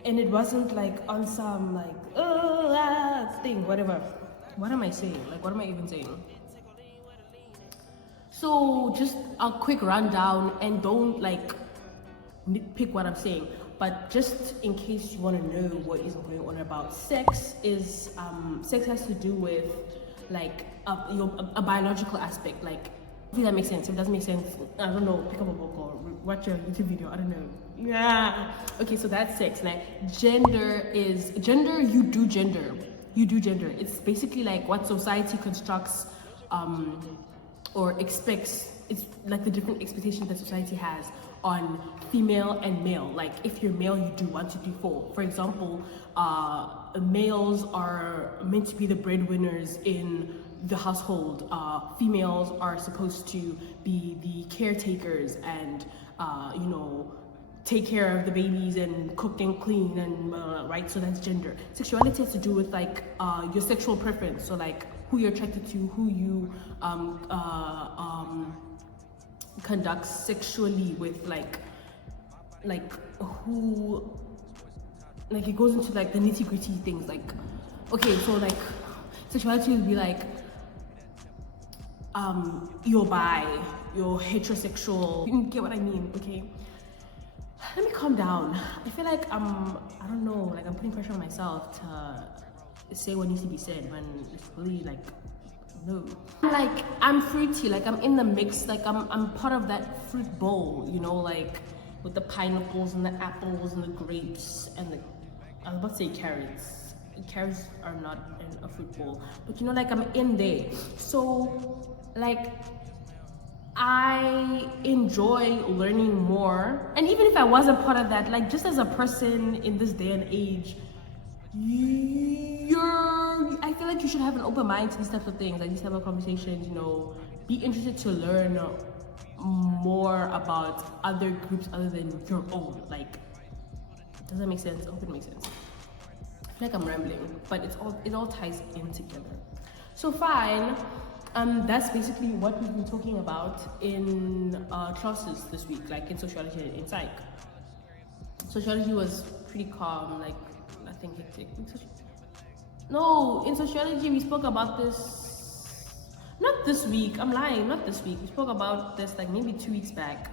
and it wasn't like on some like, thing, whatever. What am I saying? Like, what am I even saying? So just a quick rundown, and don't like nitpick what I'm saying, but just in case you want to know what is going on about sex is sex has to do with like a biological aspect. Like, if that makes sense. If it doesn't make sense, I don't know, pick up a book or watch a YouTube video, I don't know. Yeah, okay, so that's sex. Like, gender, you do gender. It's basically like what society constructs or expects. It's like the different expectations that society has on female and male. Like, if you're male, you do 1, 2, 3, 4. For example, males are meant to be the breadwinners in the household. Females are supposed to be the caretakers and you know, take care of the babies and cook and clean and right. So that's gender. Sexuality has to do with like your sexual preference. So like who you're attracted to, who you conduct sexually with, like who, like it goes into like the nitty-gritty things. Like, okay, so like sexuality would be like you're bi, you're heterosexual, you get what I mean? Okay, let me calm down. I feel like I don't know, like I'm putting pressure on myself to say what needs to be said when it's really like, no. Like, I'm fruity, like I'm in the mix, like I'm part of that fruit bowl, you know, like with the pineapples and the apples and the grapes and the, I was about to say carrots. Carrots are not in a fruit bowl, but you know, like I'm in there. So like I enjoy learning more, and even if I wasn't part of that, like just as a person in this day and age, I feel like you should have an open mind to these types of things, like these type of conversations, you know, be interested to learn more about other groups other than your own. Like, does that make sense? I hope it makes sense. I feel like I'm rambling, but it all ties in together. So fine, that's basically what we've been talking about in classes this week, like in sociology and in psych. Sociology was pretty calm, like nothing hectic. No, in sociology we spoke about this, not this week, I'm lying, not this week. We spoke about this like maybe 2 weeks back,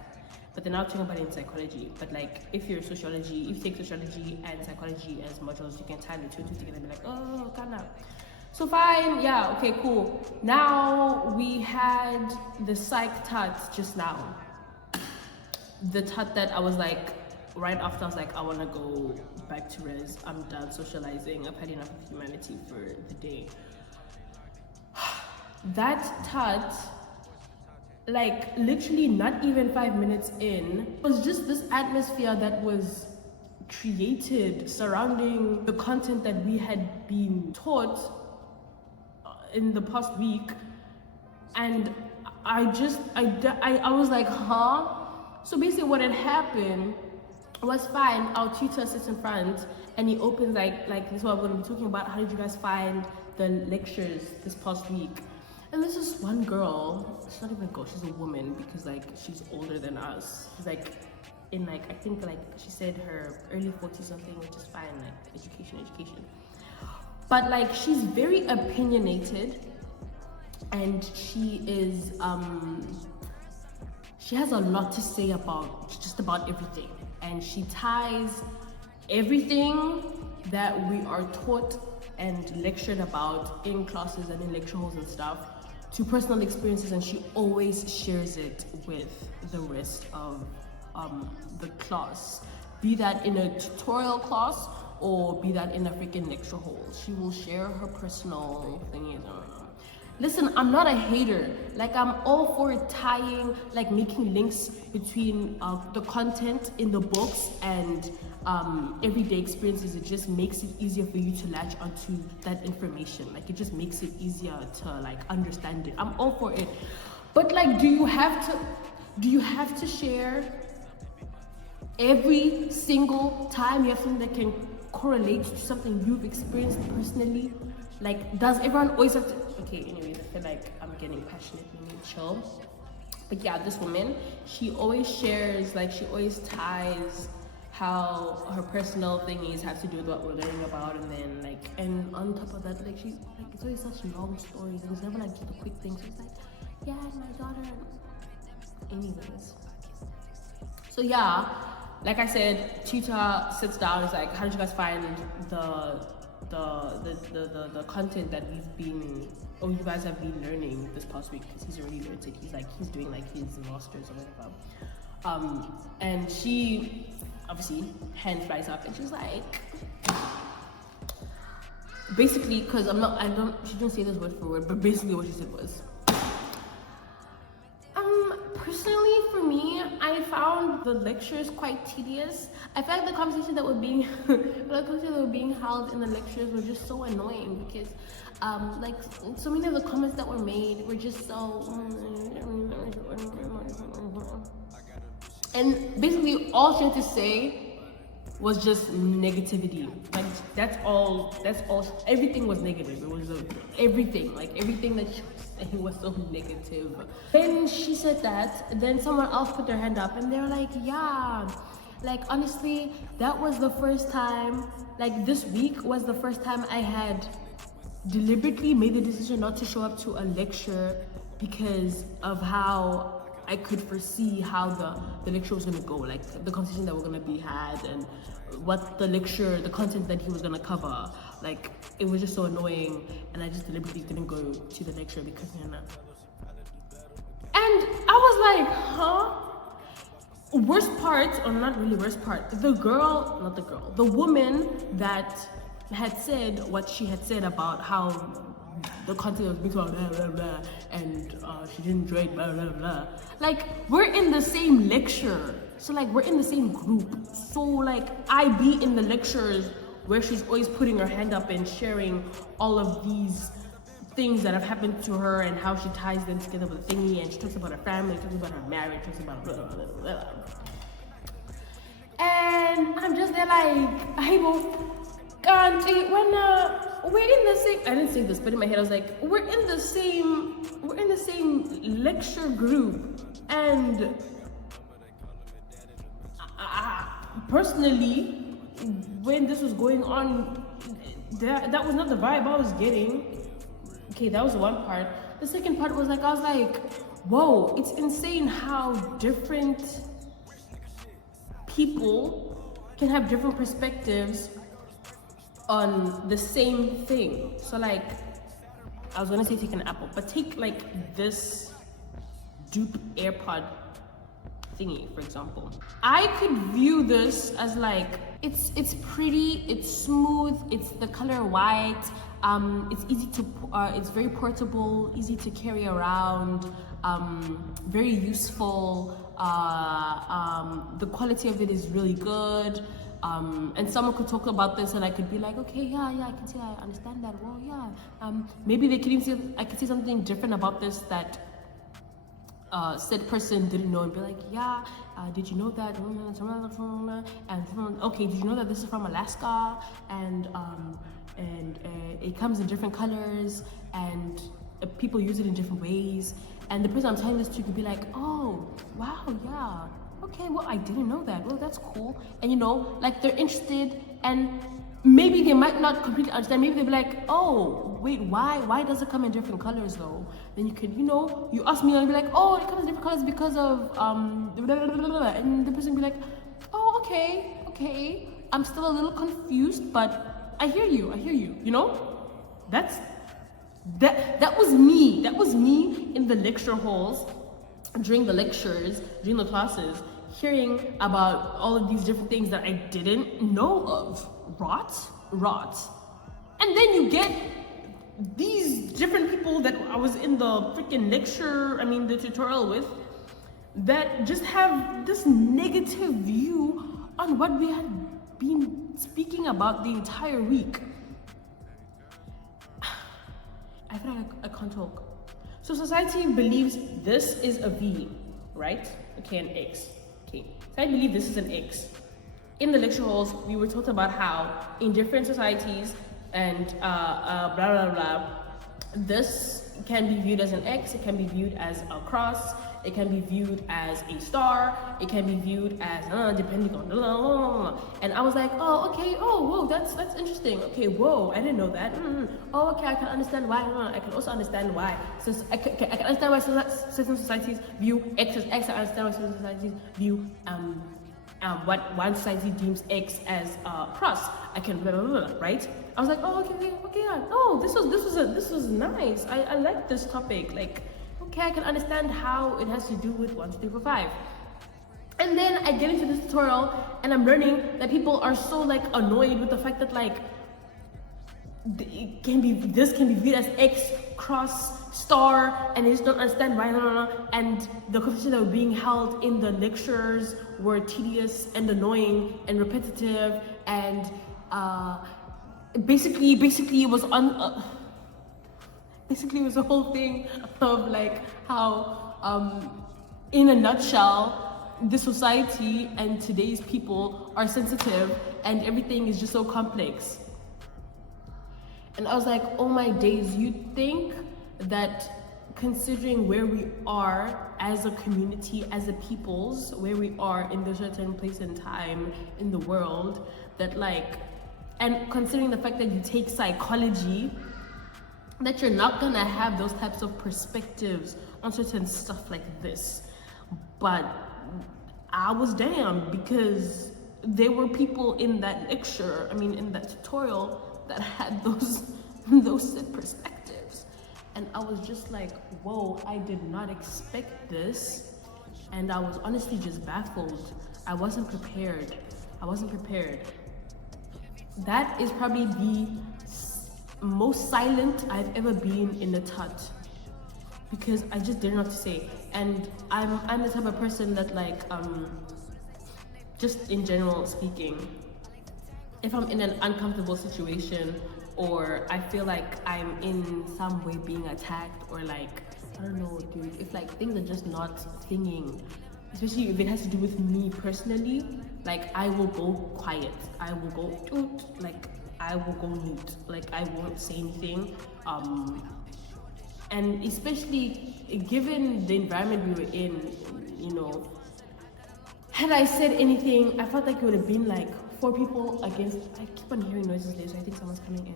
but then now talking about it in psychology. But like, if you're sociology, if you take sociology and psychology as modules, you can tie the two together and be like, oh, kinda. So fine, yeah, okay, cool. Now we had the psych tut just now. The tut that I was like, right after I was like, I wanna go back to res. I'm done socializing. I've had enough of humanity for the day. That tut, like literally not even 5 minutes in, was just this atmosphere that was created surrounding the content that we had been taught in the past week. And I was like, huh? So basically what had happened was, fine, our tutor sits in front and he opens like this is what we're going to be talking about. How did you guys find the lectures this past week? And there's this one girl, she's not even a girl, she's a woman, because like she's older than us. She's like in like, I think like she said her early 40s something, which is fine, like education. But like she's very opinionated, and she is she has a lot to say about just about everything, and she ties everything that we are taught and lectured about in classes and in lecture halls and stuff to personal experiences, and she always shares it with the rest of the class, be that in a tutorial class or be that in a freaking lecture hall. She will share her personal thingies. Listen, I'm not a hater. Like, I'm all for tying, like making links between the content in the books and everyday experiences. It just makes it easier for you to latch onto that information. Like, it just makes it easier to like understand it. I'm all for it. But like, do you have to share every single time you have something that can correlate to something you've experienced personally? Like, does everyone always have to? Okay, anyways, I feel like I'm getting passionate. We need to chill. But yeah, this woman, she always shares, like, she always ties how her personal thingies have to do with what we're learning about, and then like, and on top of that, like, she's like, it's always such long stories. It's never like just a quick thing. So it's like, yeah, my daughter. Anyways, so yeah, like I said, tutor sits down. Is like, how did you guys find the content that we've been, or you guys have been learning this past week? Because he's already learned it. He's like, he's doing like his masters or whatever. And she obviously hand flies up, and she's like, basically, because she didn't say this word for word, but basically what she said was, personally for me, I found the lectures quite tedious. I felt like the conversations that were being held in the lectures were just so annoying, because like so many of the comments that were made were just so and basically all she had to say was just negativity. Like, that's all, everything was negative. It was everything that she was saying was so negative. When she said that, then someone else put their hand up, and they were like, yeah, like, honestly, that was the first time, like, this week was the first time I had deliberately made the decision not to show up to a lecture because of how I could foresee how the lecture was gonna go, like the conversation that were gonna be had, and what the content that he was gonna cover. Like, it was just so annoying, and I just deliberately didn't go to the lecture because, you know. And I was like, huh? Worst part, or not really worst part, the woman that had said what she had said about how the content was big, blah, blah, blah, and she didn't enjoy it, blah, blah, blah. Like, we're in the same lecture. So, like, we're in the same group. So, like, I be in the lectures where she's always putting her hand up and sharing all of these things that have happened to her and how she ties them together with a thingy, and she talks about her family, talks about her marriage, talks about blah, blah, blah, blah. And I'm just there like, we're in the same, I didn't say this, but in my head I was like, we're in the same lecture group, and personally, when this was going on, that was not the vibe I was getting. Okay, that was one part. The second part was like, I was like, whoa, it's insane how different people can have different perspectives on the same thing. So, like, I was gonna say take an apple, but take like this dupe AirPod thingy, for example. I could view this as like, it's pretty, it's smooth, it's the color white, it's easy to, it's very portable, easy to carry around, very useful. The quality of it is really good. And someone could talk about this and I could be like, okay, yeah, I can see, I understand that. Well, yeah, maybe they could even say, I could say something different about this that said person didn't know, and be like, yeah, did you know that? And okay, did you know that this is from Alaska, and it comes in different colors, and people use it in different ways. And the person I'm telling this to could be like, oh, wow, yeah. Okay, well, I didn't know that. Well, that's cool. And, you know, like, they're interested, and maybe they might not completely understand. Maybe they'll be like, oh, wait, why does it come in different colors, though? Then you could, you know, you ask me, and I'll be like, oh, it comes in different colors because of, blah, blah, blah, blah. And the person will be like, oh, okay. I'm still a little confused, but I hear you, you know? That was me. That was me in the lecture halls, during the lectures, during the classes, hearing about all of these different things that I didn't know of. rot. And then you get these different people that I was in the freaking lecture, the tutorial with, that just have this negative view on what we had been speaking about the entire week. I feel like I can't talk. So society believes this is a V, right? Okay, an X. Okay, so I believe this is an X. In the lecture halls, we were taught about how in different societies and blah, blah, blah, this can be viewed as an X, it can be viewed as a cross, it can be viewed as a star, it can be viewed as depending on blah, blah, blah, blah. And I was like, oh, okay, oh, whoa, that's interesting. Okay, whoa, I didn't know that. Oh, okay, I can understand why. I can also understand why. So I can understand why certain societies view X as X. I understand why certain societies view what one society deems X as cross. I can blah, blah, blah, blah, right? I was like, oh, okay, yeah. Oh, this was nice. I like this topic. Like, okay, I can understand how it has to do with 1, 2, 3, 4, 5. And then I get into this tutorial and I'm learning that people are so like annoyed with the fact that like this can be viewed as X, cross, star, and they just don't understand why. And the conversations that were being held in the lectures were tedious and annoying and repetitive, and basically it was basically it was a whole thing of like how in a nutshell the society and today's people are sensitive and everything is just so complex. And I was like, oh my days, you'd think that considering where we are as a community, as a peoples, where we are in the certain place and time in the world, that like, and considering the fact that you take psychology, that you're not gonna have those types of perspectives on certain stuff like this. But I was damned, because there were people in that lecture, in that tutorial, that had those set perspectives. And I was just like, whoa, I did not expect this. And I was honestly just baffled. I wasn't prepared. That is probably the most silent I've ever been in a tut, because I just didn't know what to say. And I'm the type of person that like, just in general speaking, if I'm in an uncomfortable situation or I feel like I'm in some way being attacked, or like, I don't know, dude, if like things are just not thinking, especially if it has to do with me personally, like I will go quiet, I will go toot, like I will go mute, like I won't say anything. And especially given the environment we were in, had I said anything, I felt like it would have been like 4 people against, I keep on hearing noises there, so I think someone's coming in.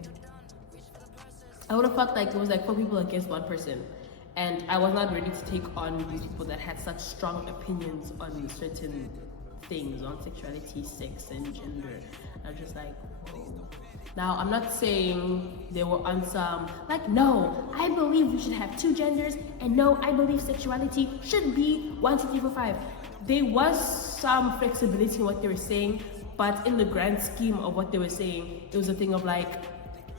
I would have felt like it was like 4 people against 1 person. And I was not ready to take on these people that had such strong opinions on certain things, on sexuality, sex, and gender. I was just like, whoa. Now, I'm not saying they were on some, like, no, I believe we should have 2 genders, and no, I believe sexuality should be 1, 2, 3, 4, 5. There was some flexibility in what they were saying, but in the grand scheme of what they were saying, it was a thing of like,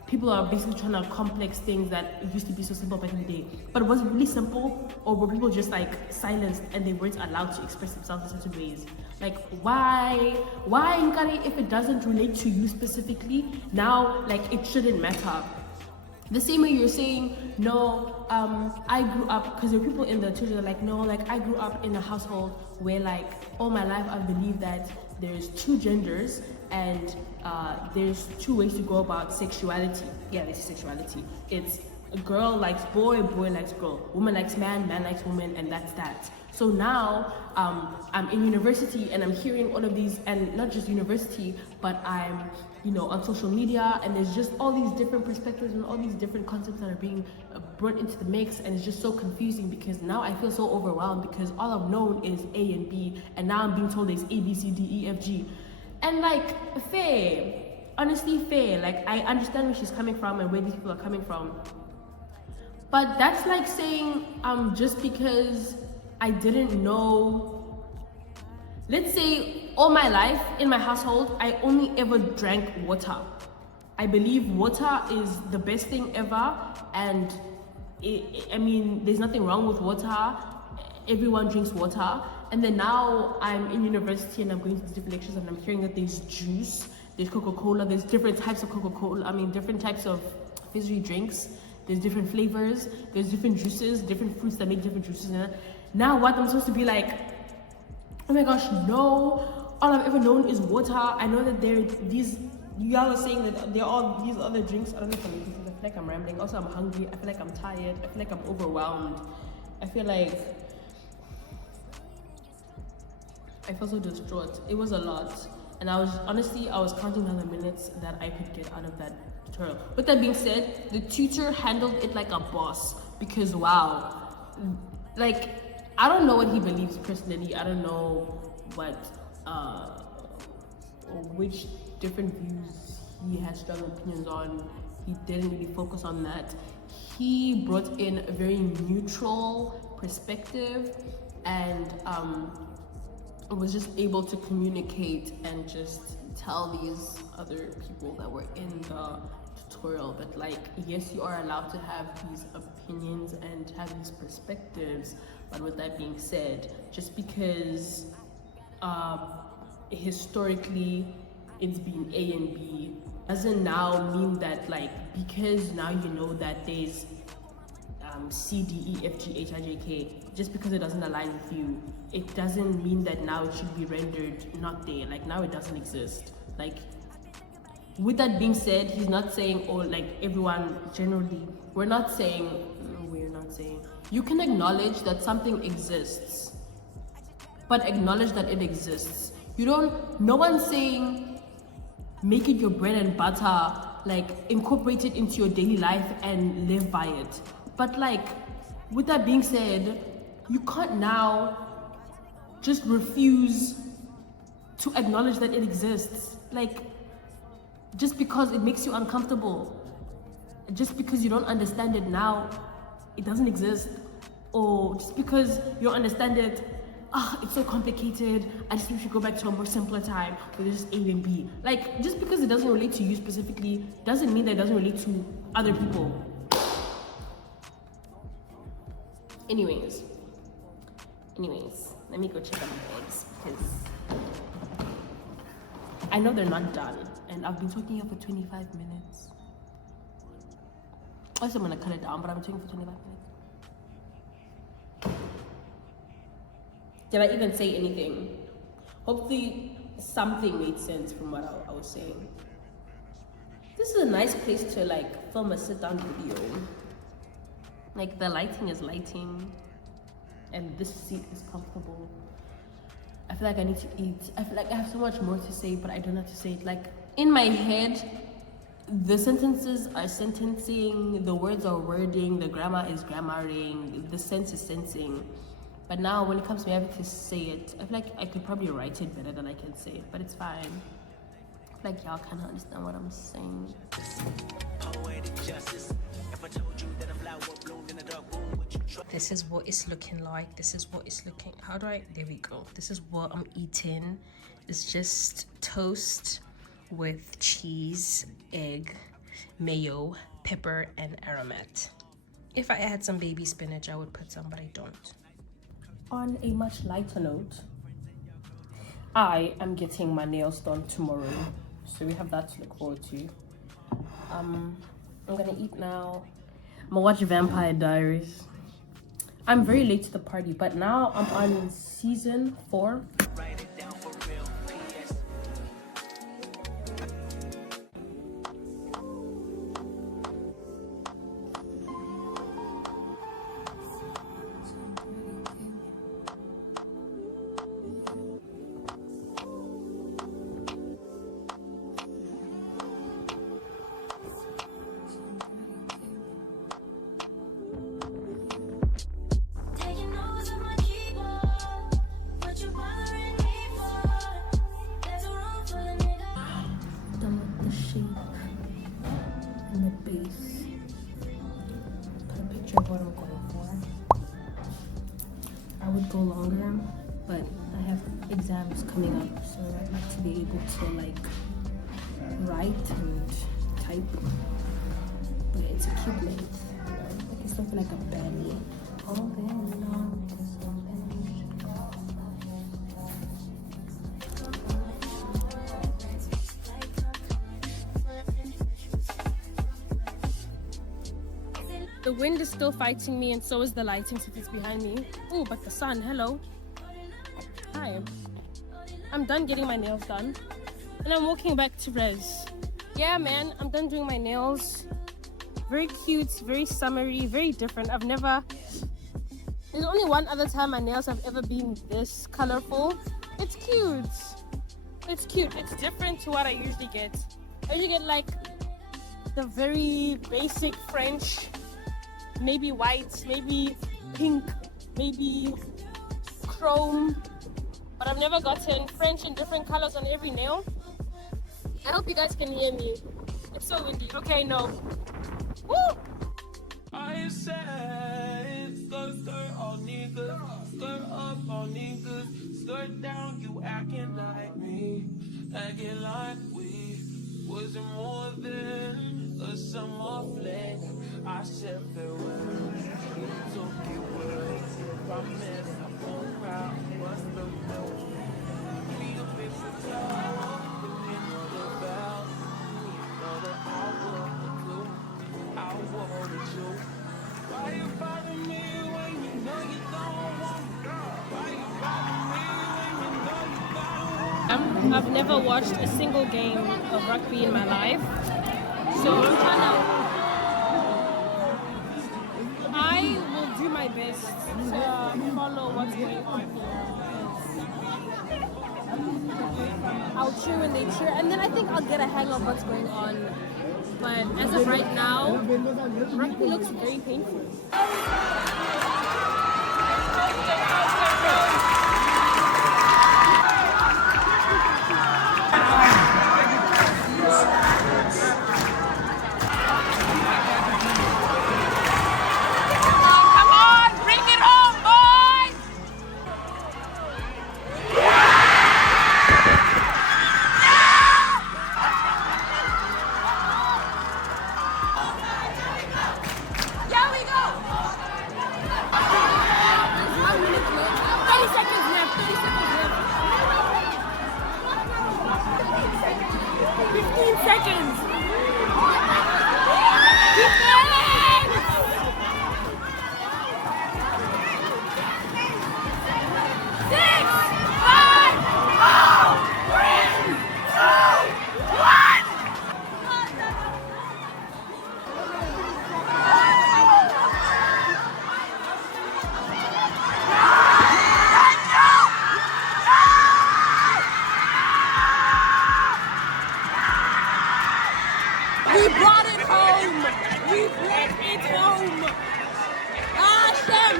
people are basically trying to complex things that used to be so simple back in the day. But was it really simple, or were people just like silenced and they weren't allowed to express themselves in certain ways? Like, why Nkari, if it doesn't relate to you specifically, now like it shouldn't matter? The same way you're saying, no, I grew up, because there are people in the church that are like, no, like I grew up in a household where like all my life I've believed that there's 2 genders and there's 2 ways to go about sexuality. Yeah, this is sexuality. It's a girl likes boy, boy likes girl, woman likes man, man likes woman, and that's that. So now I'm in university and I'm hearing all of these, and not just university, but I'm on social media, and there's just all these different perspectives and all these different concepts that are being brought into the mix, and it's just so confusing, because now I feel so overwhelmed, because all I've known is A and B, and now I'm being told there's A, B, C, D, E, F, G. And like, fair, honestly fair, like I understand where she's coming from and where these people are coming from, but that's like saying just because I didn't know, let's say all my life in my household, I only ever drank water. I believe water is the best thing ever, and I mean, there's nothing wrong with water. Everyone drinks water. And then now I'm in university and I'm going to different lectures and I'm hearing that there's juice, there's Coca-Cola, there's different types of Coca-Cola, I mean different types of fizzy drinks, there's different flavors, there's different juices, different fruits that make different juices. And now what, I'm supposed to be like, oh my gosh, no, all I've ever known is water. I know that there are these, y'all are saying that there are all these other drinks. I don't know if I'm making sense. I feel like I'm rambling. Also, I'm hungry. I feel like I'm tired. I feel like I'm overwhelmed. I feel so distraught. It was a lot. And I was counting down the minutes that I could get out of that tutorial. With that being said, the tutor handled it like a boss, because wow, like, I don't know what he believes personally. I don't know what, which different views he has strong opinions on. He didn't really focus on that. He brought in a very neutral perspective and was just able to communicate and just tell these other people that were in the tutorial that, like, yes, you are allowed to have these opinions and have these perspectives, but with that being said, just because historically it's been A and B doesn't now mean that, like, because now you know that there's C, D, E, F, G, H, I, J, K, just because it doesn't align with you, it doesn't mean that now it should be rendered not there. Like, now it doesn't exist. Like, with that being said, he's not saying, oh, like, everyone generally, we're not saying, you can acknowledge that something exists, but acknowledge that it exists. No one's saying make it your bread and butter, like, incorporate it into your daily life and live by it. But, like, with that being said, you can't now just refuse to acknowledge that it exists. Like, just because it makes you uncomfortable, just because you don't understand it now, it doesn't exist. Or just because you don't understand it, it's so complicated, I just wish we should go back to a more simpler time where there's just A and B. Like, just because it doesn't relate to you specifically doesn't mean that it doesn't relate to other people. Anyways, let me go check on my eggs because I know they're not done and I've been talking here for 25 minutes. Also, I'm gonna cut it down, but I've been talking for 25 minutes. Did I even say anything? Hopefully something made sense from what I was saying. This is a nice place to, like, film a sit-down video. Like, the lighting is lighting and this seat is comfortable. I feel like I need to eat. I feel like I have so much more to say, but I don't know how to say it. Like, in my head, the sentences are sentencing, the words are wording, the grammar is grammaring, the sense is sensing. But now when it comes to me having to say it, I feel like I could probably write it better than I can say it, but it's fine. I feel like y'all kind of understand what I'm saying. This is what it's looking like. This is what it's looking. There we go. This is what I'm eating. It's just toast with cheese, egg, mayo, pepper, and aromat. If I had some baby spinach, I would put some, but I don't. On a much lighter note, I am getting my nails done tomorrow, so we have that to look forward to. I'm gonna eat now. I'm gonna watch Vampire Diaries. I'm very late to the party, but now I'm on season 4. What I'm going for. I would go longer, but I have exams coming up, so I'd like to be able to like write and type. But it's a cute length, you know? Like it's something like a belly. Holding on to something. The wind is still fighting me, and so is the lighting since it's behind me. Oh, but the sun, hello. Hi. I'm done getting my nails done, and I'm walking back to res. Yeah, man, I'm done doing my nails. Very cute, very summery, very different. There's only one other time my nails have ever been this colorful. It's cute. It's cute. It's different to what I usually get. I usually get like the very basic French, maybe white, maybe pink, maybe chrome, but I've never gotten French in different colors on every nail. I hope you guys can hear me. It's so windy. Okay, no. Woo! I said, skirt all niggas, skirt up all niggas, skirt down, you acting like me, acting like we wasn't more than a summer fling. I said farewell, you took it well, promise I won't cry, what's the bill? Be a bit for love, you know the bell, you know the hour of the I want you. Why you bother me when you know you don't want me? Why you bother me when you know you don't want me? I've never watched a single game of rugby in my life, so I'm trying to. I will do my best to follow what's going on here. I'll cheer when they cheer, and then I think I'll get a hang of what's going on. But as of right now, rugby looks very painful. We brought it home. We brought it home. Hashem.